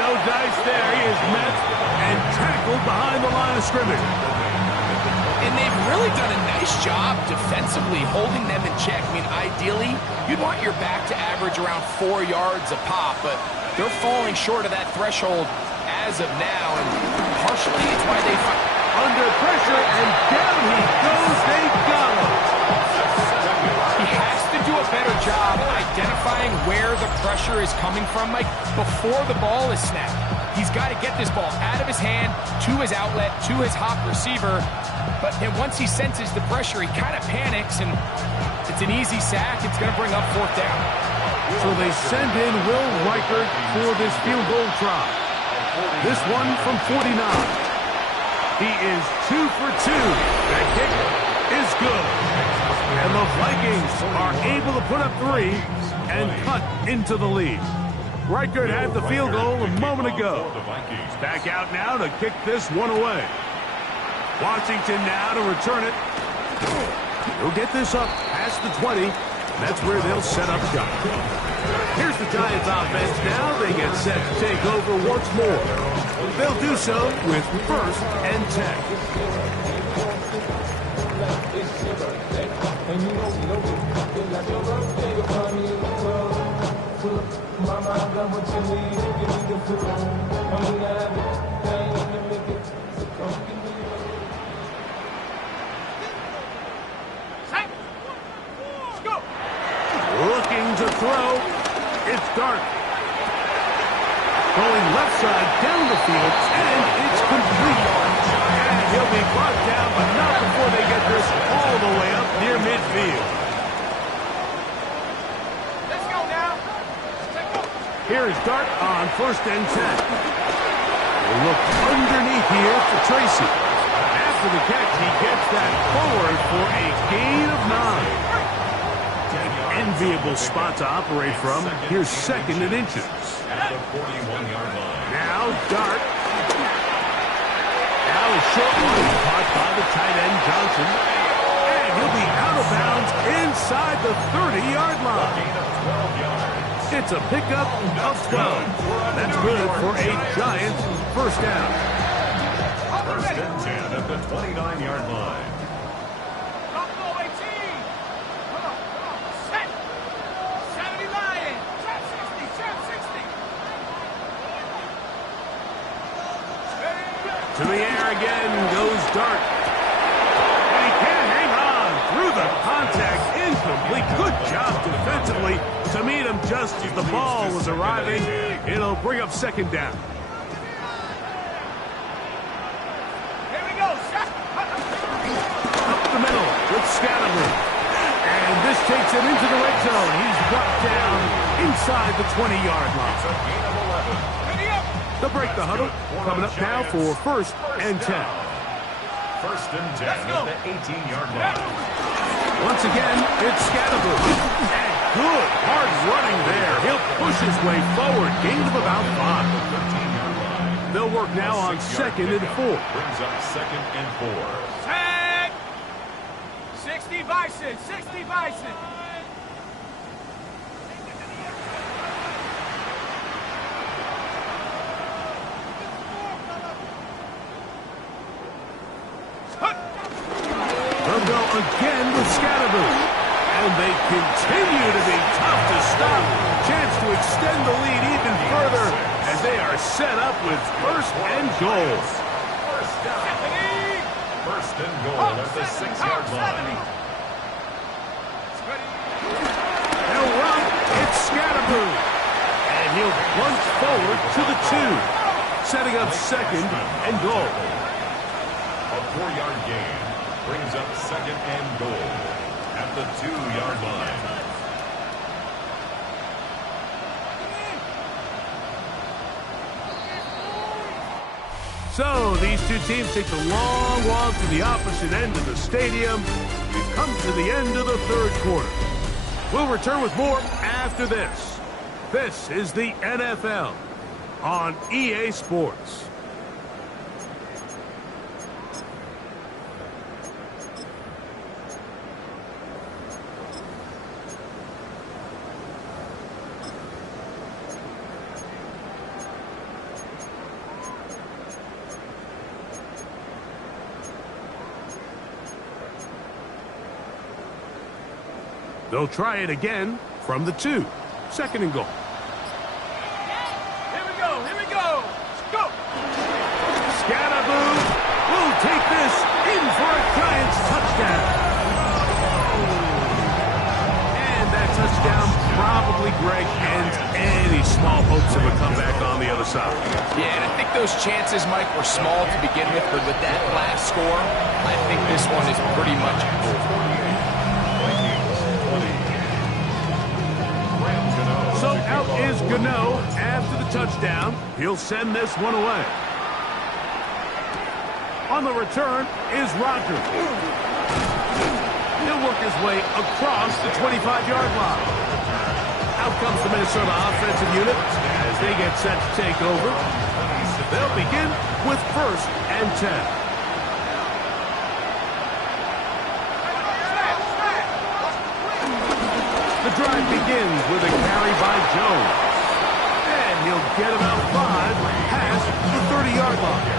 No dice there. He is met and tackled behind the line of scrimmage. And they've really done a nice job defensively holding them in check. I mean, ideally, you'd want your back to average around 4 yards a pop, but they're falling short of that threshold as of now, and partially it's why they under pressure, and down he goes. They got him. He has to do a better job identifying where the pressure is coming from, Mike, before the ball is snapped. He's got to get this ball out of his hand, to his outlet, to his hop receiver. But then once he senses the pressure, he kind of panics, and it's an easy sack. It's going to bring up 4th down. So they send in Will Reichert for this field goal try. This one from 49. He is 2 for 2. That kick is good. And the Vikings are able to put up 3 and cut into the lead. Reichert had the field goal a moment ago. Back out now to kick this one away. Washington now to return it. He'll get this up past the 20. That's where they'll set up shop. Here's the Giants offense now. They get set to take over once more. They'll do so with 1st and 10. Looking to throw. It's Dart. Going left side down the field, and it's complete. And he'll be brought down, but not before they get this all the way up near midfield. Let's go now. Here's Dart on 1st and 10. They look underneath here for Tracy. After the catch, he gets that forward for a gain of 9. Enviable spot to operate from. Here's 2nd and inches. At the 41-yard line. Now Dart. Now a short one caught by the tight end Johnson. And he'll be out of bounds inside the 30-yard line. It's a pickup of 12. That's good for a Giants 1st down. 1st and 10 at the 29-yard line. To the air again goes Dart. And he can't hang on through the contact. Incomplete. Good job defensively to meet him just as the ball was arriving. It'll bring up 2nd down. Here we go. Up the middle with Scatterman. And this takes him into the red zone. He's brought down inside the 20-yard line. They'll break the huddle. Coming up now for 1st and 10. 1st and 10 at the 18-yard line. Once again, it's Scatterman. And good hard running there. He'll push his way forward. Gain of about 5. They'll work now on 2nd and 4. Brings up 2nd and 4. Tag! 60 Bison, 60 Bison. They'll go again with Scatterman. And they continue to be tough to stop. Chance to extend the lead even further as they are set up with 1st and goal. 1st and goal at the 6-yard line. They'll run. It's Scatterman. And he'll plunge forward to the 2. Setting up 2nd and goal. A 4-yard gain brings up 2nd and goal at the 2-yard line. So these two teams take the long walk to the opposite end of the stadium. We've come to the end of the third quarter. We'll return with more after this. This is the NFL on EA Sports. They'll try it again from the 2. Second and goal. Here we go. Let's go. Scatterboo will take this in for a Giants touchdown. And that touchdown probably, Greg, ends any small hopes of a comeback on the other side. Yeah, and I think those chances, Mike, were small to begin with, but with that last score, I think this one is pretty much over. So out is Gano after the touchdown. He'll send this one away. On the return is Rodgers. He'll work his way across the 25-yard line. Out comes the Minnesota offensive unit as they get set to take over. They'll begin with 1st and 10. The drive begins with a carry by Jones. And he'll get about 5 past the 30-yard line.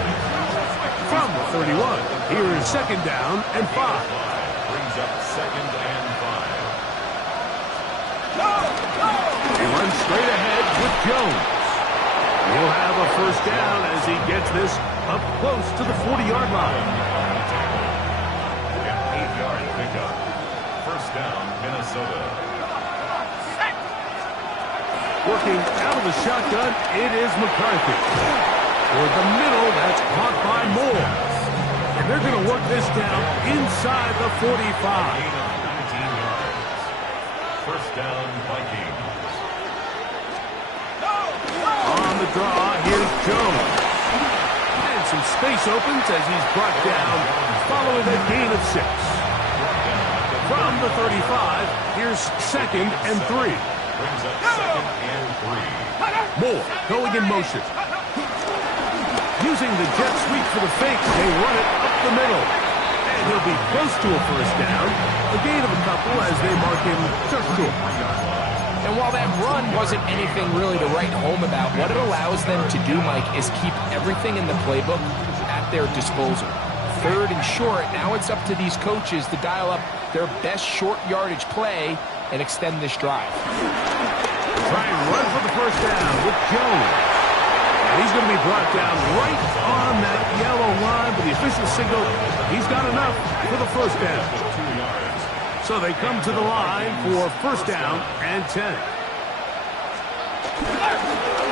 From the 31, here is 2nd down and 5. Brings up 2nd and 5. He runs straight ahead with Jones. He'll have a 1st down as he gets this up close to the 40-yard line. An 8-yard pickup. 1st down, Minnesota. Working out of the shotgun, it is McCarthy. Toward the middle, that's caught by Moore. And they're going to work this down inside the 45. Gain of 19 yards. 1st down, Vikings. On the draw, here's Jones. And some space opens as he's brought down following a gain of 6. From the 35, here's 2nd and 3. Brings up 2nd and 3. Moore going in motion. Using the jet sweep for the fake, they run it up the middle. And he'll be close to a 1st down. A gain of a couple as they mark him just short. And while that run wasn't anything really to write home about, what it allows them to do, Mike, is keep everything in the playbook at their disposal. 3rd and short, now it's up to these coaches to dial up their best short yardage play and extend this drive. Try and run for the 1st down with Jones. And he's going to be brought down right on that yellow line, but the official signal, he's got enough for the 1st down. 2 yards. So they come to the line for 1st down and 10.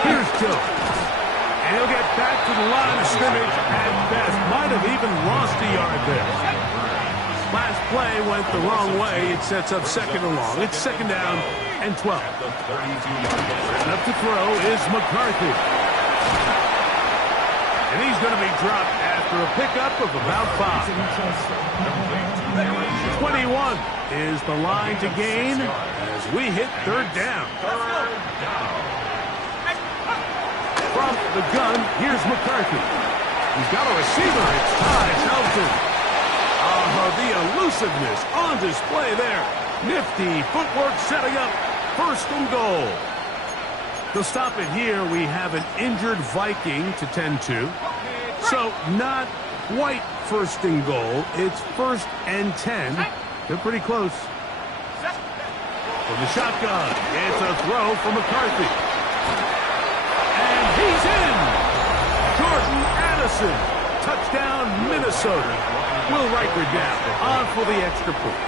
Here's Jones. And he'll get back to the line of scrimmage at best. Might have even lost a yard there. Last play went the wrong way. It sets up 2nd and long. It's 2nd down and 12. At the 32-yard line. And up to throw is McCarthy. And he's going to be dropped after a pickup of about 5. 21 is the line to gain as we hit 3rd down. From the gun, here's McCarthy. He's got a receiver. It's Ty Shelton. The elusiveness on display there. Nifty footwork setting up 1st and goal. To stop it here, we have an injured Viking to tend to. So not quite 1st and goal. It's 1st and 10. They're pretty close. From the shotgun, it's a throw for McCarthy. And he's in! Jordan Addison. Touchdown, Minnesota. Will Riker down on for the extra point.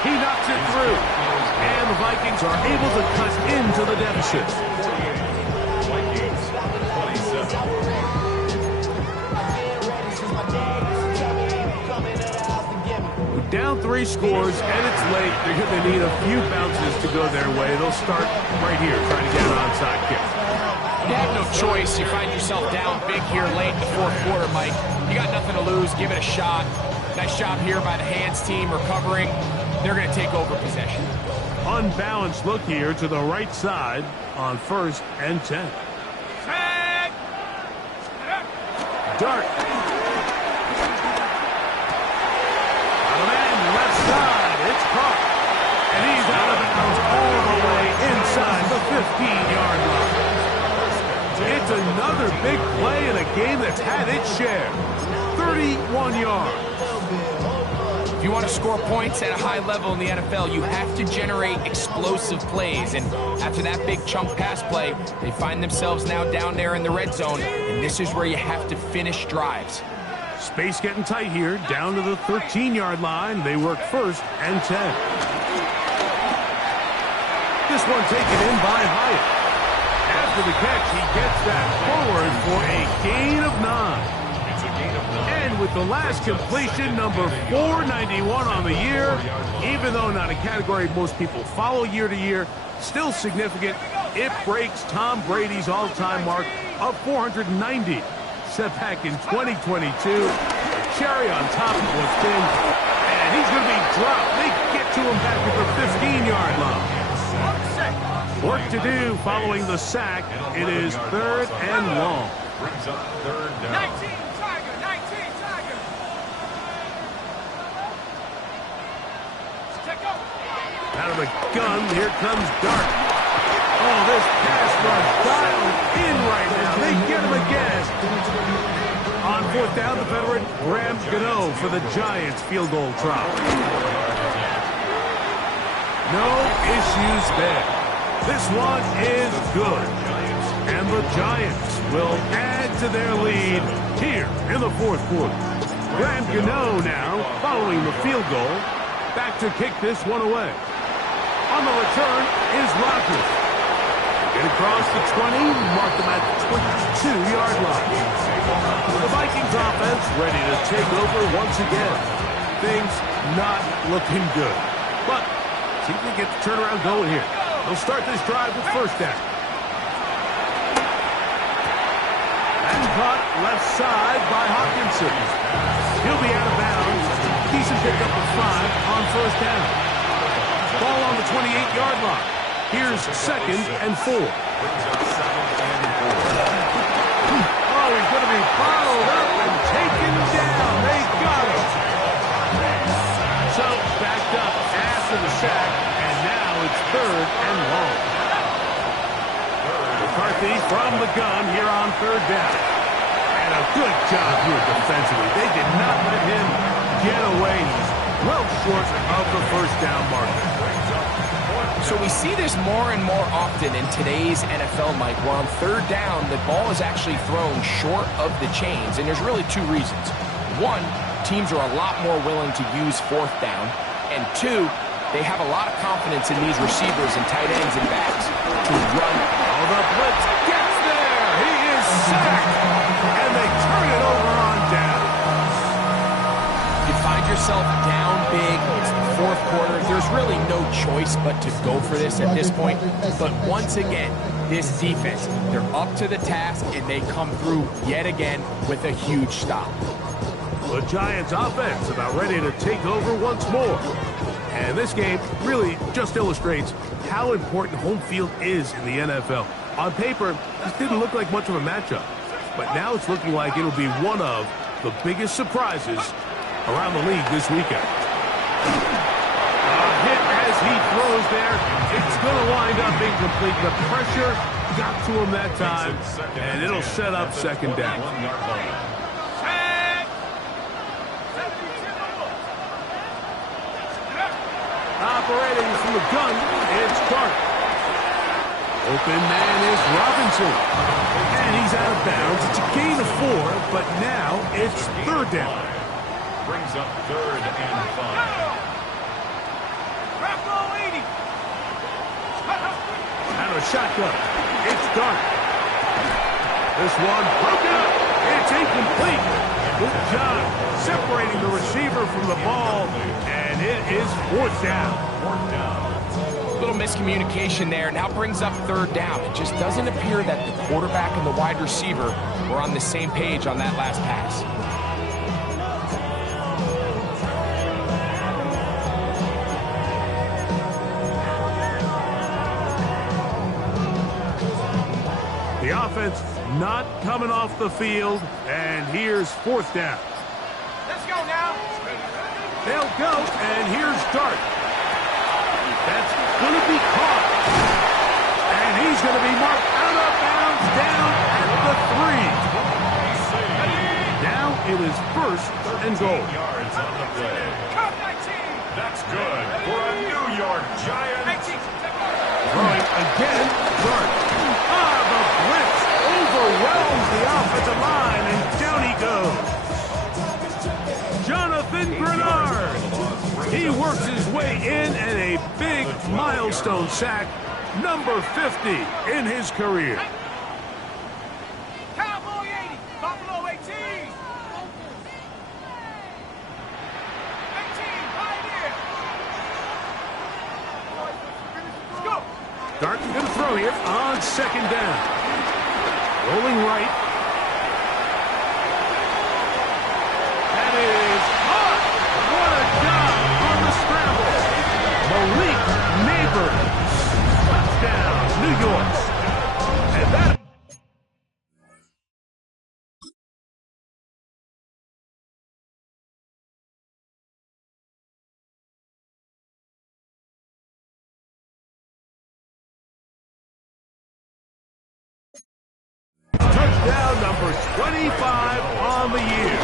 He knocks it through. And the Vikings are able to cut into the deficit. Vikings, 27. Down 3 scores, and it's late. They're going to need a few bounces to go their way. They'll start right here, trying to get an onside kick. You have no choice. You find yourself down big here late in the fourth quarter, Mike. You got nothing to lose. Give it a shot. Nice job here by the hands team recovering. They're going to take over possession. Unbalanced look here to the right side on 1st and 10. Dart. Man, left side. It's caught. And he's out of bounds all the way inside the 15-yard line. It's another big play in a game that's had its share. 31 yards. If you want to score points at a high level in the NFL, you have to generate explosive plays. And after that big chunk pass play, they find themselves now down there in the red zone. And this is where you have to finish drives. Space getting tight here, down to the 13-yard line. They work 1st and 10. This one taken in by Hyatt. After the catch, he gets that forward for a gain of 9. And with the last completion, number 491 on the year, even though not a category most people follow year to year, still significant. It breaks Tom Brady's all-time mark of 490, set back in 2022. Cherry on top of what's been, and he's going to be dropped. They get to him back at the 15-yard line. Work to do following the sack. It is 3rd and long. Brings up 3rd down. 19 Tiger, 19 Tiger. Check out. Out of the gun, here comes Dart. Oh, this pass rush dialed in right now. They get him again. On 4th down, the veteran Graham Gano for the Giants field goal try. No issues there. This one is good. And the Giants will add to their lead here in the 4th quarter. Graham Gano now following the field goal. Back to kick this one away. On the return is Rodgers. Get across the 20, mark them at the 22-yard line. The Vikings offense ready to take over once again. Things not looking good. But see if we get the turnaround going here. They'll start this drive with 1st down. And caught left side by Hopkinson. He'll be out of bounds. Decent pickup of 5 on 1st down. Ball on the 28-yard line. Here's 2nd and 4. Oh, he's going to be followed up and taken down. They got him. So backed up after the sack, and now it's 3rd and long. McCarthy from the gun here on 3rd down. And a good job here defensively. They did not let him get away. He's well short of the 1st down marker. So we see this more and more often in today's NFL, Mike, where on 3rd down, the ball is actually thrown short of the chains, and there's really 2 reasons. 1, teams are a lot more willing to use 4th down, and 2, they have a lot of confidence in these receivers and tight ends and backs to run. Oh, the blitz gets there. He is sacked, and they turn it over on down. You find yourself down big. It's the 4th quarter. There's really no choice but to go for this at this point. But once again, this defense, they're up to the task, and they come through yet again with a huge stop. The Giants offense about ready to take over once more. And this game really just illustrates how important home field is in the NFL. On paper, this didn't look like much of a matchup. But now it's looking like it'll be one of the biggest surprises around the league this weekend. A hit as he throws there. It's going to wind up incomplete. The pressure got to him that time, and it'll set up 2nd down. Operating from the gun, it's Dart. Open man is Robinson. And he's out of bounds. It's a gain of 4, but now it's 3rd down. Brings up 3rd and 5. Out of shotgun, it's Dart. This one broken up. It's incomplete. Good job separating the receiver from the ball, and it is 4th down. 4th down. A little miscommunication there. Now brings up third down. It just doesn't appear that the quarterback and the wide receiver were on the same page on that last pass. The offense not coming off the field, and here's fourth down. Let's go now. They'll go, and here's Dart. That's going to be caught. And he's going to be marked out of bounds down at the 3. Now it is first and goal. Yards on the play. Come 19. That's good for a New York Giants. 19. Throwing again, Dart. The blitz overwhelms the offensive line, and down he goes. Jonathan Bernard. He works his way in, and a big milestone sack, number 50 in his career. Cowboy 80. Buffalo 18. 18. Pioneer. Let's go. Dart going to throw here on second down. Rolling right. That is hot. What a job on the scramble. Malik Neighbors. Touchdown, New York. And that... Touchdown number 25 on the year.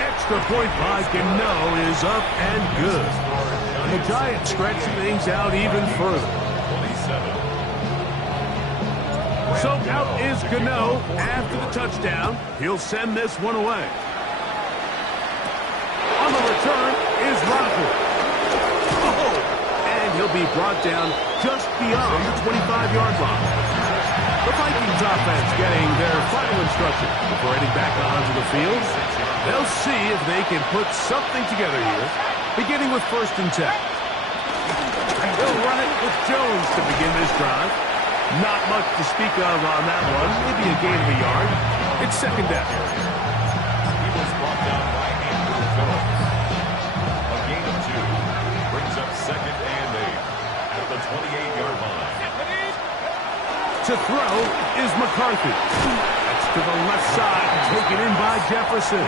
Extra point by Gano is up and good. And the Giants stretch things out even further. So out is Gano after the touchdown. He'll send this one away. On the return is Rockford. Oh! And he'll be brought down just beyond the 25-yard line. The Vikings offense getting their final instruction before heading back onto the field. They'll see if they can put something together here, beginning with 1st and 10. They'll run it with Jones to begin this drive. Not much to speak of on that one. Maybe a gain of a yard. It's second down. He was brought down by Andrew Phillips. A gain of 2 brings up 2nd and 8 at the 28-yard line. To throw is McCarthy. That's to the left side, taken in by Jefferson.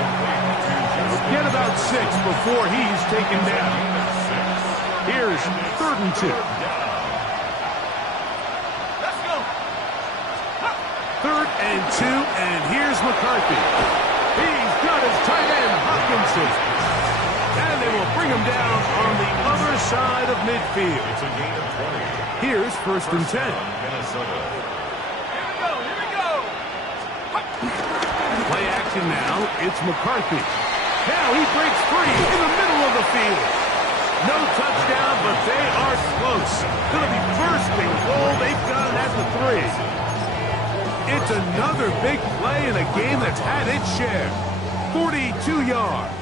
Get about 6 before he's taken down. Here's 3rd and 2. Let's go. 3rd and 2, and here's McCarthy. He's got his tight end, Hopkinson. And they will bring him down on the other side of midfield. It's a gain of 20. Here's 1st and 10. Minnesota. Play action now. It's McCarthy. Now he breaks free in the middle of the field. No touchdown, but they are close. Going to be 1st and goal. They've got it at the 3. It's another big play in a game that's had its share. 42 yards.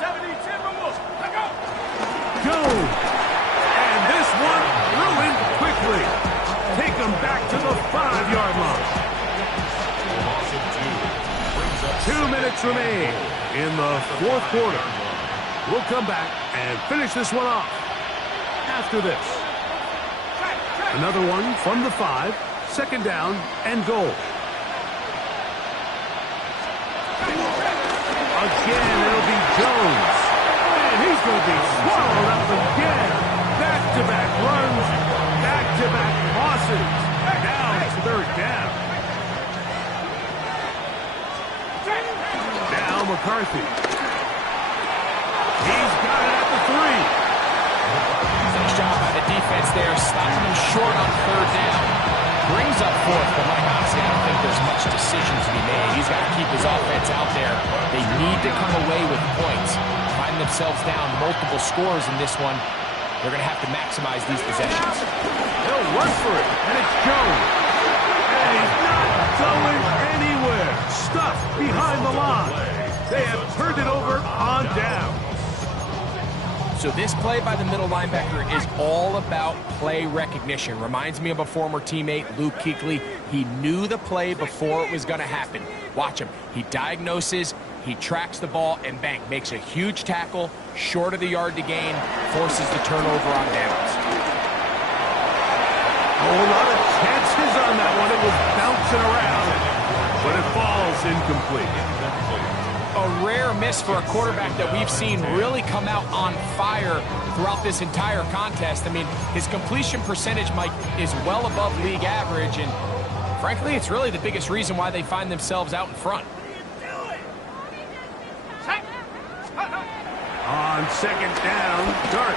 70 Timberwolves. Let's go. Jones. And this one ruined quickly. Take them back to the 5-yard line. 2 minutes remain in the 4th quarter. We'll come back and finish this one off after this. Another one from the 5. 2nd down and goal. Again, it'll be Jones. And he's going to be swallowed up again. Back-to-back runs. Back-to-back losses. Now it's 3rd down. Now McCarthy. He's got it at the 3. Nice job by the defense there, stopping him short on 3rd down. Brings up 4th, but Mike, honestly, I don't think there's much decision to be made. He's got to keep his offense out there. They need to come away with points. Find themselves down multiple scores in this one. They're going to have to maximize these possessions. They'll run for it, and it's Jones. And he's not going anywhere. Stuck behind the line. They have turned it over on down. So this play by the middle linebacker is all about play recognition. Reminds me of a former teammate, Luke Kuechly. He knew the play before it was going to happen. Watch him. He diagnoses, he tracks the ball, and bang, makes a huge tackle, short of the yard to gain, forces the turnover on downs. A lot of chances on that one. It was bouncing around, but it falls incomplete. A rare miss for a quarterback that we've seen really come out on fire throughout this entire contest. I mean, his completion percentage, Mike, is well above league average, and frankly, it's really the biggest reason why they find themselves out in front. On second down, Dart.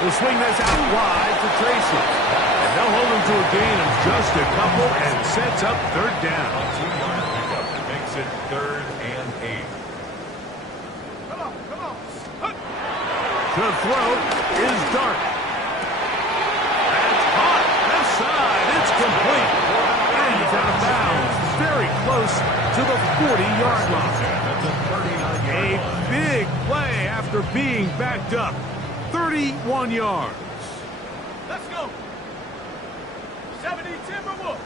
He'll swing this out wide to Tracy. And they'll hold him to a gain of just a couple and sets up third down. 2-yard pickup that makes it 3rd and 8. Come on. To throw is Dart. That's caught. Left side. It's complete. And he's out of bounds. Very close to the 40-yard line. A big play after being backed up. 31 yards. Let's go. 70 Timberwolves.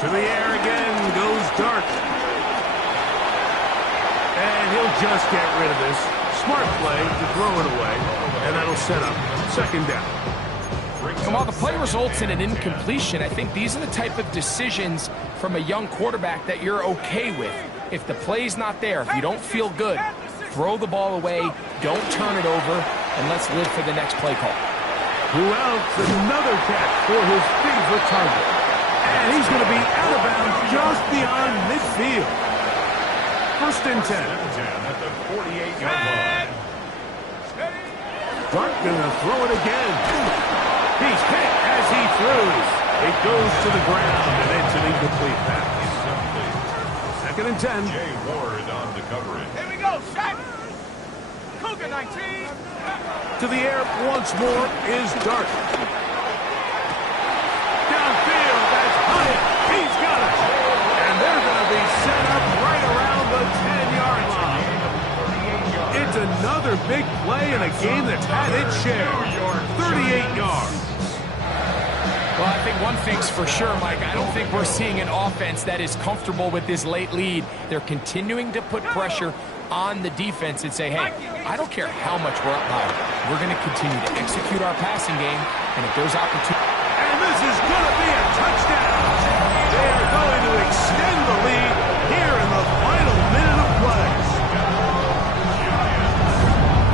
To the air again goes Dart. And he'll just get rid of this. Smart play to throw it away. And that'll set up second down. And while the play results in an incompletion, I think these are the type of decisions from a young quarterback that you're okay with. If the play's not there, if you don't feel good, throw the ball away, don't turn it over, and let's live for the next play call. Who else? Another catch for his favorite target. And he's going to be out of bounds just beyond midfield. 1st and 10. At the 48-yard line. Dart going to throw it again. He's hit as he throws. It goes to the ground, and it's an incomplete pass. 2nd and 10. Jay Ward on the coverage. Here we go, Shaq. Cougar 19. To the air once more is Dart. Downfield, that's Hyatt. He's got it. And they're going to be set up right around the 10-yard line. It's another big play in a game that's had its share. 38 yards. Well, I think one thing's for sure, Mike. I don't think we're seeing an offense that is comfortable with this late lead. They're continuing to put pressure on the defense and say, hey, I don't care how much we're up by. We're going to continue to execute our passing game, and if there's opportunity... And this is going to be a touchdown. They are going to extend the lead here in the final minute of play.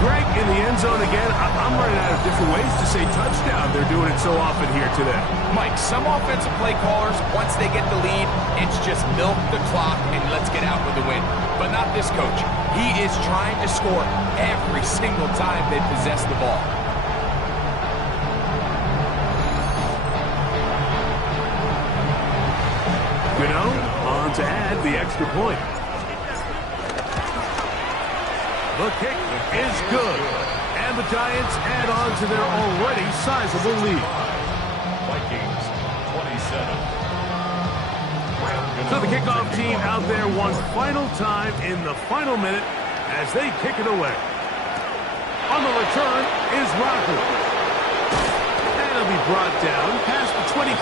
Greg in the end zone again. I'm running out of different ways to say touchdown. They're doing it so often here today. Mike, some offensive play callers, once they get the lead, it's just milk the clock and let's get out with the win. But not this coach. He is trying to score every single time they possess the ball. On to add the extra point. The kick is good. And the Giants add on to their already sizable lead. Vikings 27. So the kickoff team out there one final time in the final minute as they kick it away. On the return is Rocker. And he'll be brought down past the 25.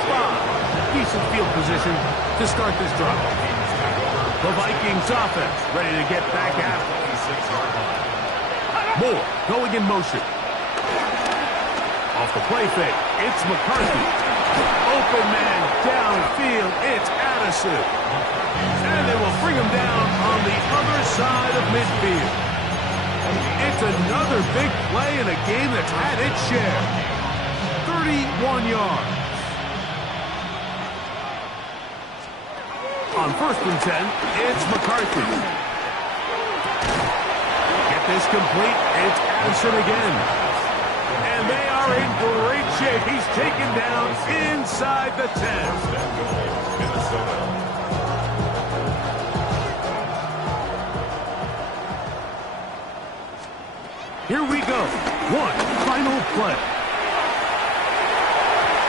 Decent field position to start this drive. The Vikings offense ready to get back at it. Moore going in motion. Off the play fake, it's McCarthy. Open man downfield, it's Addison. And they will bring him down on the other side of midfield. It's another big play in a game that's had its share. 31 yards. On 1st and 10, it's McCarthy. Get this complete, it's Addison again. And they are in great shape. He's taken down inside the 10. Here we go. One final play.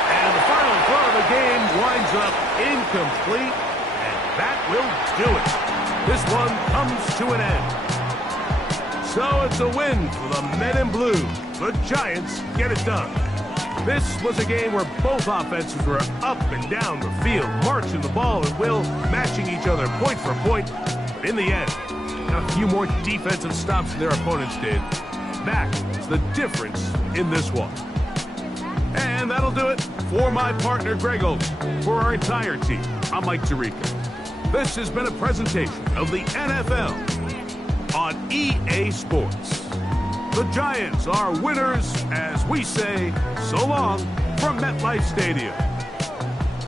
And the final throw of the game winds up incomplete. That will do it. This one comes to an end. So it's a win for the men in blue. The Giants get it done. This was a game where both offenses were up and down the field, marching the ball at will, matching each other point for point. But in the end, a few more defensive stops than their opponents did. That is the difference in this one. And that'll do it for my partner, Greg Olson. For our entire team, I'm Mike Tirico. This has been a presentation of the NFL on EA Sports. The Giants are winners as we say so long from MetLife Stadium.